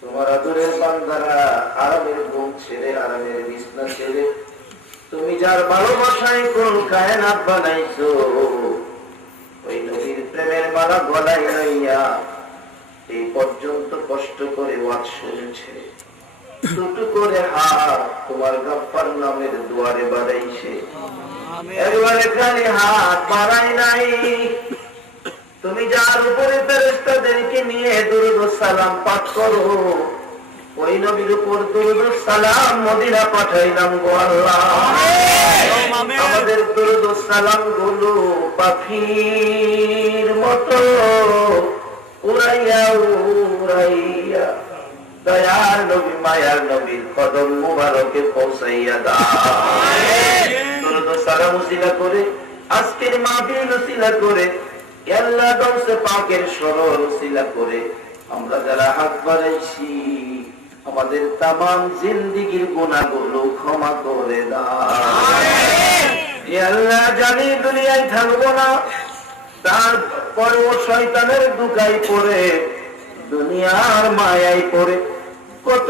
তোমার আদরের বান্দারা আরামের ঘুম ছেড়ে, আরামের বিছনা ছেড়ে, তুমি যার ভালোবাসায় কোন কায়নাত বানাইছো, ওই নবীর প্রেমের মালা গলায় লইয়া এই পর্যন্ত কষ্ট করে ওয়াজ শুনেছে। দুটো করে হাত তোমার গাফফার নামের দুয়ারে বাড়াইছে, একবারে খালি হাত বাড়াই নাই। তুমি যার উপরে ফেরেশতাদেরকে নিয়ে দুরূদ ও সালাম পাঠ করো, ওই নবীর উপর দুরূদ ও সালাম মদিনা পাঠাইলাম গো আল্লাহ। আমাদের দুরূদ ও সালাম গুলো পাখির মতো উড়াইয়া উড়াইয়া দয়ার নবী মায়ার নবীর কদম মুবারকে পৌঁছাইয়া দাও। দুরূদ ও সালাম উসিলা করে, আজকের মাহফিল উসিলা করে, আল্লাহ গাউসে পাকের স্মরণ উসিলা করে আমরা যারা হাত বাড়াইছি, আমাদের তামাম জিন্দেগীর গুনাহগুলো ক্ষমা করে দাও। আল্লাহ জানি দুনিয়ায় থাকবো না, তারপরেও শয়তানের দুকায় পড়ে, দুনিয়ার মায়ায় পড়ে কত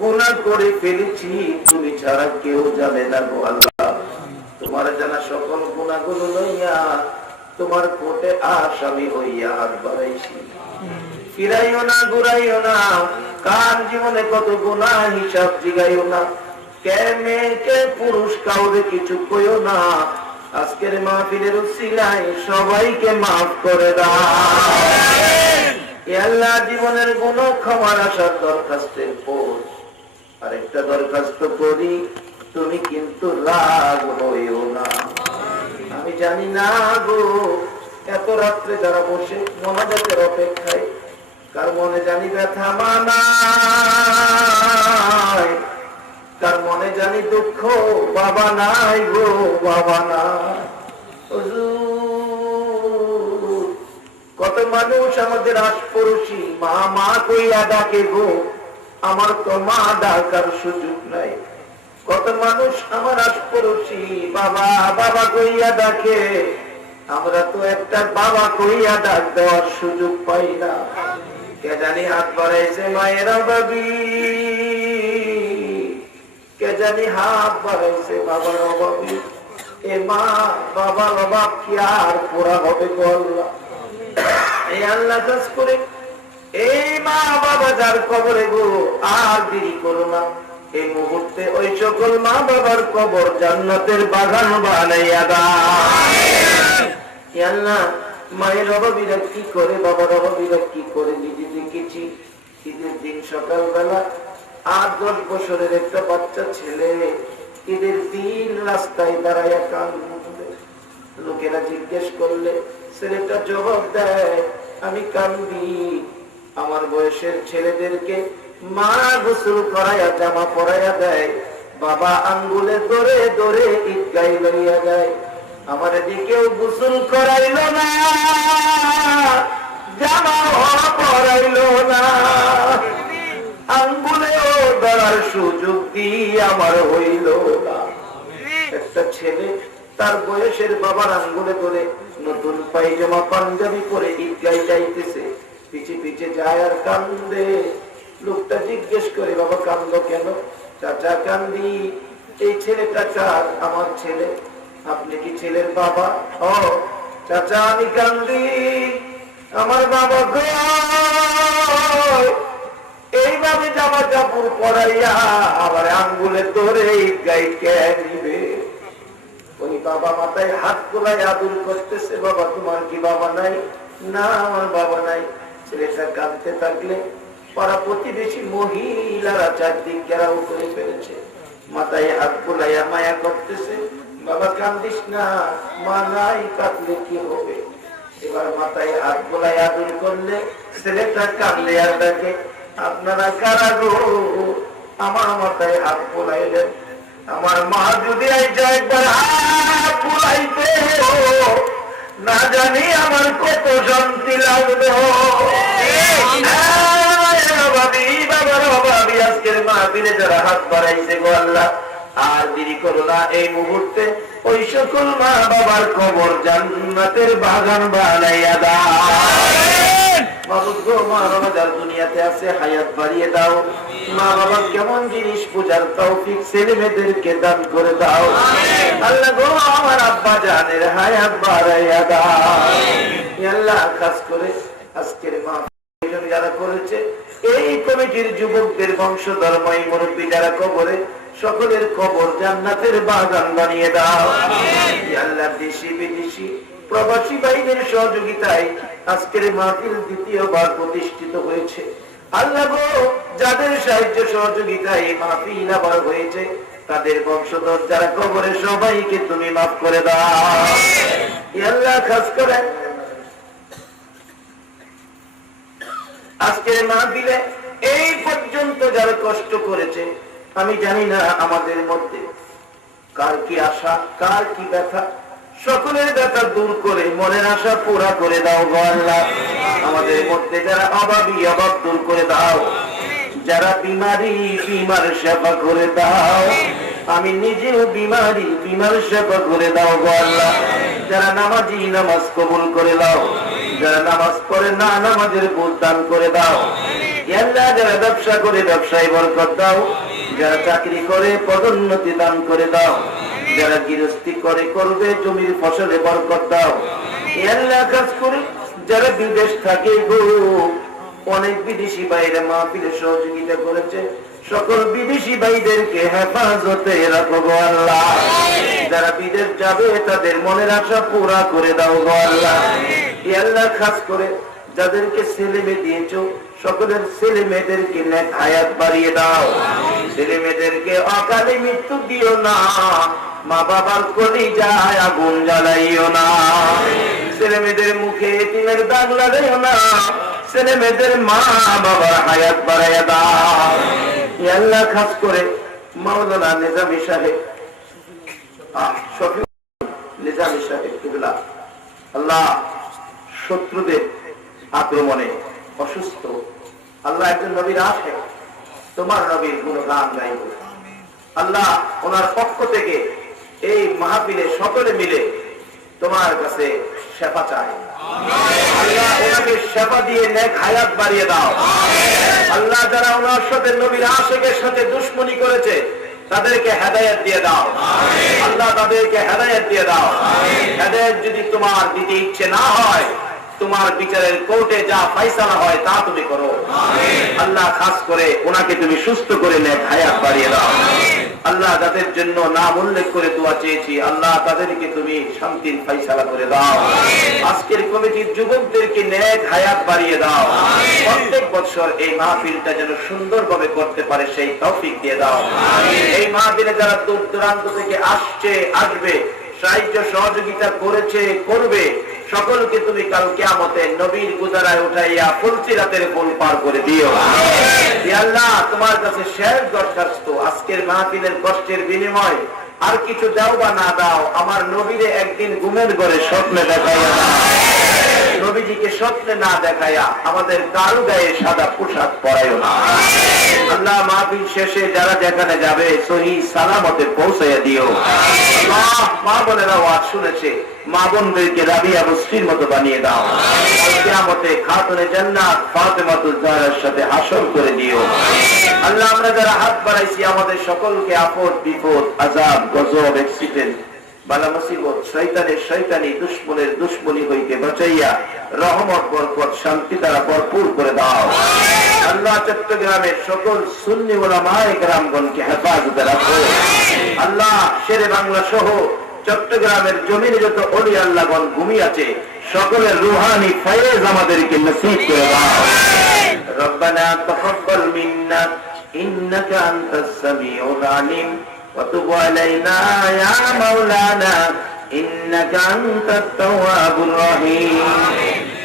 গুনাহ করে ফেলেছি, তুমি ছাড়া কেউ জানে না গো আল্লাহ। তোমার জানা সকল গুনাহগুলো লইয়া তোমার কোটে আসামি হইয়া হাত বাড়াইছি। ফিরাইও না, ঘুরাইও না, কার জীবনে কত গুনাহ হিসাব জিগাইও না, কে মেয়ে কে পুরুষ কাউরে কিছু কইও না। আজকের মাহফিলের উসিলায় সবাইকে মাফ করে দাও। আল্লাহ জীবনের গুনাহ ক্ষমার আসার দরখাস্তের পর আরেকটা দরখাস্ত করি, তুমি কিন্তু রাগ হইও না। আমি জানি না গো, এত রাত্রে যারা বসে মোনাজাতের অপেক্ষায়, কার মনে জানি ব্যথা মানাই, কার মনে জানি দুঃখ বাবা নাই গো, বাবা নাই। কত মানুষ আমাদের আশপড়শি মা মা কইয়া ডাকে গো, আমার তো মা ডাকার সুযোগ নাই। কত মানুষ আমার আশপড়শি বাবা বাবা কইয়া ডাকে, আমরা তো একটা বাবা কইয়া ডাক দেওয়ার সুযোগ পাই না। কে জানি হাত বাড়াইছে মায়ের অভাবী, কে জানি হাত বাড়াইছে বাবার অভাবী। এ মা বাবার অভাব কি আর পুরা হবে গো আল্লাহ? এই আল্লাহ কাজ করে এই মা বাবা যার কবরে গো, আর দেরি করো না, এই মুহূর্তে ওই সকল মা বাবার কবর জান্নাতের বাগান বানাইয়া দাও। আল্লাহ মায়ের অভাবীরা কি করে, বাবার অভাবীরা কি করে নিজে দেখেছি। ঈদের দিন সকালবেলা 8-10 বছরের একটা বাচ্চা ছেলে ঈদের দিন রাস্তায় দাঁড়াইয়া কাঁদে। লোকেরা জিজ্ঞেস করলে ছেলেটা জবাব দেয়, আমি কান্দি আমার বয়সের ছেলেদেরকে মা গোসল করাইয়া জামা পরাইয়া দেয়, বাবা আঙ্গুলে ধরে ধরে ঈদগায় লইয়া যায়। আমার এদিকেও গোসল করাইল না, জামা পরাইল না, আঙ্গুলেও ধরার সুযোগ দিয়ে আমার হইল না। একটা ছেলে তার বয়সের বাবার আঙ্গুলে ধরে নতুন পায়জামা পাঞ্জাবি পরে ঈদগায় যাইতেছে, পিছে পিছে যায় আর কান্দে। লোকটা জিজ্ঞেস করে, বাবা কান্দ কেন? চাচা কান্দি, এই ছেলেটা কার? আমার ছেলে। আপনি কি ছেলের বাবা? ও চাচা আমি কান্দি, আমার বাবা কই? এইভাবে জামা কাপড় পরাইয়া আমার আঙ্গুলে ধরে ঈদগায় কে নিবে? ওই বাবা মাথায় হাত তোলায় আদর করতেছে, বাবা তোমার কি বাবা নাই? না আমার বাবা নাই। ছেলেটা কাঁদতে থাকলে পাড়া প্রতিবেশী মহিলারা চারদিক ঘেরাও করে ফেলেছে, মাথায় হাত তোলাইয়া মায়া করতেছে, বাবা কান্দিস না, মা নাই, কাঁদলে কি হবে? এবার মাথায় হাত তোলায় আদর করলে ছেলেটা কাঁদলে আর দেখে, আপনারা কারা গো? আমার মাথায় হাত তোলাইলেন, আমার মা যদি একবার হাত তোলাইতে না জানি আমার কত শান্তি লাগবে। আজকের মাহফিলে যারা হাত বাড়াইছে গো আল্লাহ, আর দেরি করো না, এই মুহূর্তে ওই সকল মা বাবার কবর জান্নাতের বাগান বানাইয়া দাও। মা বাবা যার দুনিয়াতে আছে হায়াত বাড়িয়ে দাও। মা বাবা কেমন জিনিস পূজার তৌফিক ছেলে মেয়েদেরকে দান করে দাও। আল্লাহ গো আমার আব্বা জানের হায়াত বাড়াইয়া দাও। আল্লাহ খাস করে আজকের মা যারা করেছে, এই কমিটির যুবকদের বংশধর মুরব্বী যারা কবরে, সকলের কবর জান্নাতের বাগান বানিয়ে দাও। আল্লাহ দেশি বিদেশি প্রবাসী ভাইদের সহযোগিতায় আজকের মাহফিল দ্বিতীয়বার প্রতিষ্ঠিত হয়েছে। আল্লাহ গো যাদের সাহায্য সহযোগিতায় মাহফিল আবার হয়েছে, তাদের বংশধর যারা কবরে, সবাইকে তুমি মাফ করে দাও। আল্লাহ খাস করে আজকের মাহফিলে এই পর্যন্ত যারা কষ্ট করেছে, আমি জানি না আমাদের মধ্যে কার কি আশা, কার কি ব্যথা, সকলের ব্যথা দূর করে মনের আশা পুরা করে দাও গো আল্লাহ। আমাদের মধ্যে যারা অভাবী, অভাব দূর করে দাও। যারা বিমারি, বিমার সেবা করে দাও। আমি নিজেও বিমারি, বিমার সেবা করে দাও গো আল্লাহ। যারা নামাজি, নামাজ কবুল করে দাও। যারা নামাজ পড়ে না, নামাজের বুঝ দান করে দাও। আল্লাহ যারা ব্যবসা করে, ব্যবসায় বরকত দাও। যারা চাকরি করে, পদোন্নতি দান করে দাও। যারা গৃহস্থী করে, করবে, জমির ফসলে বরকত দাও। আল্লাহ কাজ করে যারা বিদেশ থাকে গো, অনেক বিদেশি বাইরে মাহফিলে সহযোগিতা করেছে, সকল বিদেশি ভাইদেরকে হেফাজতে রাখো গো আল্লাহ। যারা বিদেশ যাবে তাদের মনের আশা পুরা করে দাও গো আল্লাহ। আল্লাহ খাস করে যাদেরকে ছেলে মেয়ে দিয়েছ, সকলের ছেলে মেয়েদেরকে নেক হায়াত বাড়িয়ে দাও। ছেলে মেয়েদেরকে অকালে মৃত্যু দিও না। মা বাবার কলিজায় আগুন জ্বালাইও না। ছেলে মেয়েদের মুখে এতিমের দাগ লাগাইও না। ছেলে মেয়েদের মা বাবার হায়াত বাড়াইয়া দাও। আল্লাহ খাস করে মাওলানা নিজামী সাহেব, নিজামী সাহেব কিবলা, আল্লাহ শত্রুদের আক্রমণে অসুস্থ, আল্লাহ একজন নবীর আশে, তোমার নবীর গুণগান গাইব। আল্লাহ ওনার পক্ষ থেকে এই মাহফিলে সকলে মিলে তোমার কাছে সেবা চাই। আল্লাহ ওনাকে সেবা দিয়ে নেক হায়াত বাড়িয়ে দাও। আল্লাহ যারা ওনার সাথে নবীর আশিকের সাথে দুশমনি করেছে, তাদেরকে হেদায়েত দিয়ে দাও। আল্লাহ তাদেরকে হেদায়েত দিয়ে দাও। হেদায়েত যদি তোমার দিতে ইচ্ছে না হয়, তোমার বিচারের কোর্টে যা ফয়সালা হয় তা তুমি করো। আল্লাহ খাস করে ওনাকে তুমি সুস্থ করে নেক হায়াত বাড়িয়ে দাও। আল্লাহ যাদের জন্য নাম উল্লেখ করে দোয়া চেয়েছি, আল্লাহ তাদেরকে তুমি শান্তির ফয়সালা করে দাও। আজকের কমিটির যুবকদেরকে নেক হায়াত বাড়িয়ে দাও। প্রত্যেক বছর এই মাহফিলটা যেন সুন্দরভাবে করতে পারে সেই তৌফিক দিয়ে দাও। এই মাহফিলে যারা দূর দূরান্ত থেকে আসছে, আসবে, সাহায্য সহযোগিতা করেছে, করবে, সকলকে তুমি কাল কিয়ামতে নবীর গুদারায় উঠাইয়া ফুলসিরাতের ফুল পার করে দিও। হে আল্লাহ, তোমার কাছে শেষ দরখাস্ত, আজকের মাহফিলের কষ্টের বিনিময় আর কিছু দাও বা না দাও, আমার নবীরে একদিন ঘুমের ঘরে স্বপ্নে দেখাইয়া দাও। নবীজিকে স্বপ্নে না দেখাইয়া আমাদের কারো গায়ে সাদা পোশাক পরাইও না। আল্লাহ, মাহফিল শেষে যারা যেখানে যাবে সহি সালামতে পৌঁছাইয়া দিও। আল্লাহ, মা বোনেরা ওয়াজ শুনেছে, মা বোনদেরকে রাবিয়া মুসলির মতো বানিয়ে দাও। কিয়ামতে খাতুনে জান্নাত ফাতেমাতুল জাহরার সাথে হাসর করে দিও। আল্লাহ, আমরা যারা হাত বাড়াইছি আমাদের সকলকে আপদ বিপদ আযাব গজব অ্যাক্সিডেন্ট বালা মুসিবত শয়তানের শয়তানি দুশমনের দুশমনি হইতে বাঁচাইয়া রহমত বরকত শান্তি দ্বারা ভরপুর করে দাও। আল্লাহ, চট্টগ্রামের সকল সুন্নি উলামায়ে কেরামগণকে হেফাজতে রাখো। আল্লাহ, শেরে বাংলা সহ চট্টগ্রামের জমিনে যত ওলি আল্লাহগণ ঘুমিয়ে আছে সকলের রুহানি ফয়েজ আমাদেরকে নসিব করে দাও। রব্বানা তাকাব্বাল মিন্না ইন্নাকা আনতাস সামিউল আলিম وتب علينا يا مولانا إنك أنت التواب الرحيم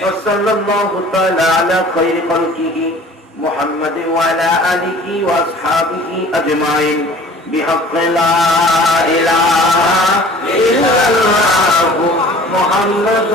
وصلى الله تعالى على خير خلقه محمد وعلى آله وأصحابه أجمعين بحق لا إله إلا الله محمد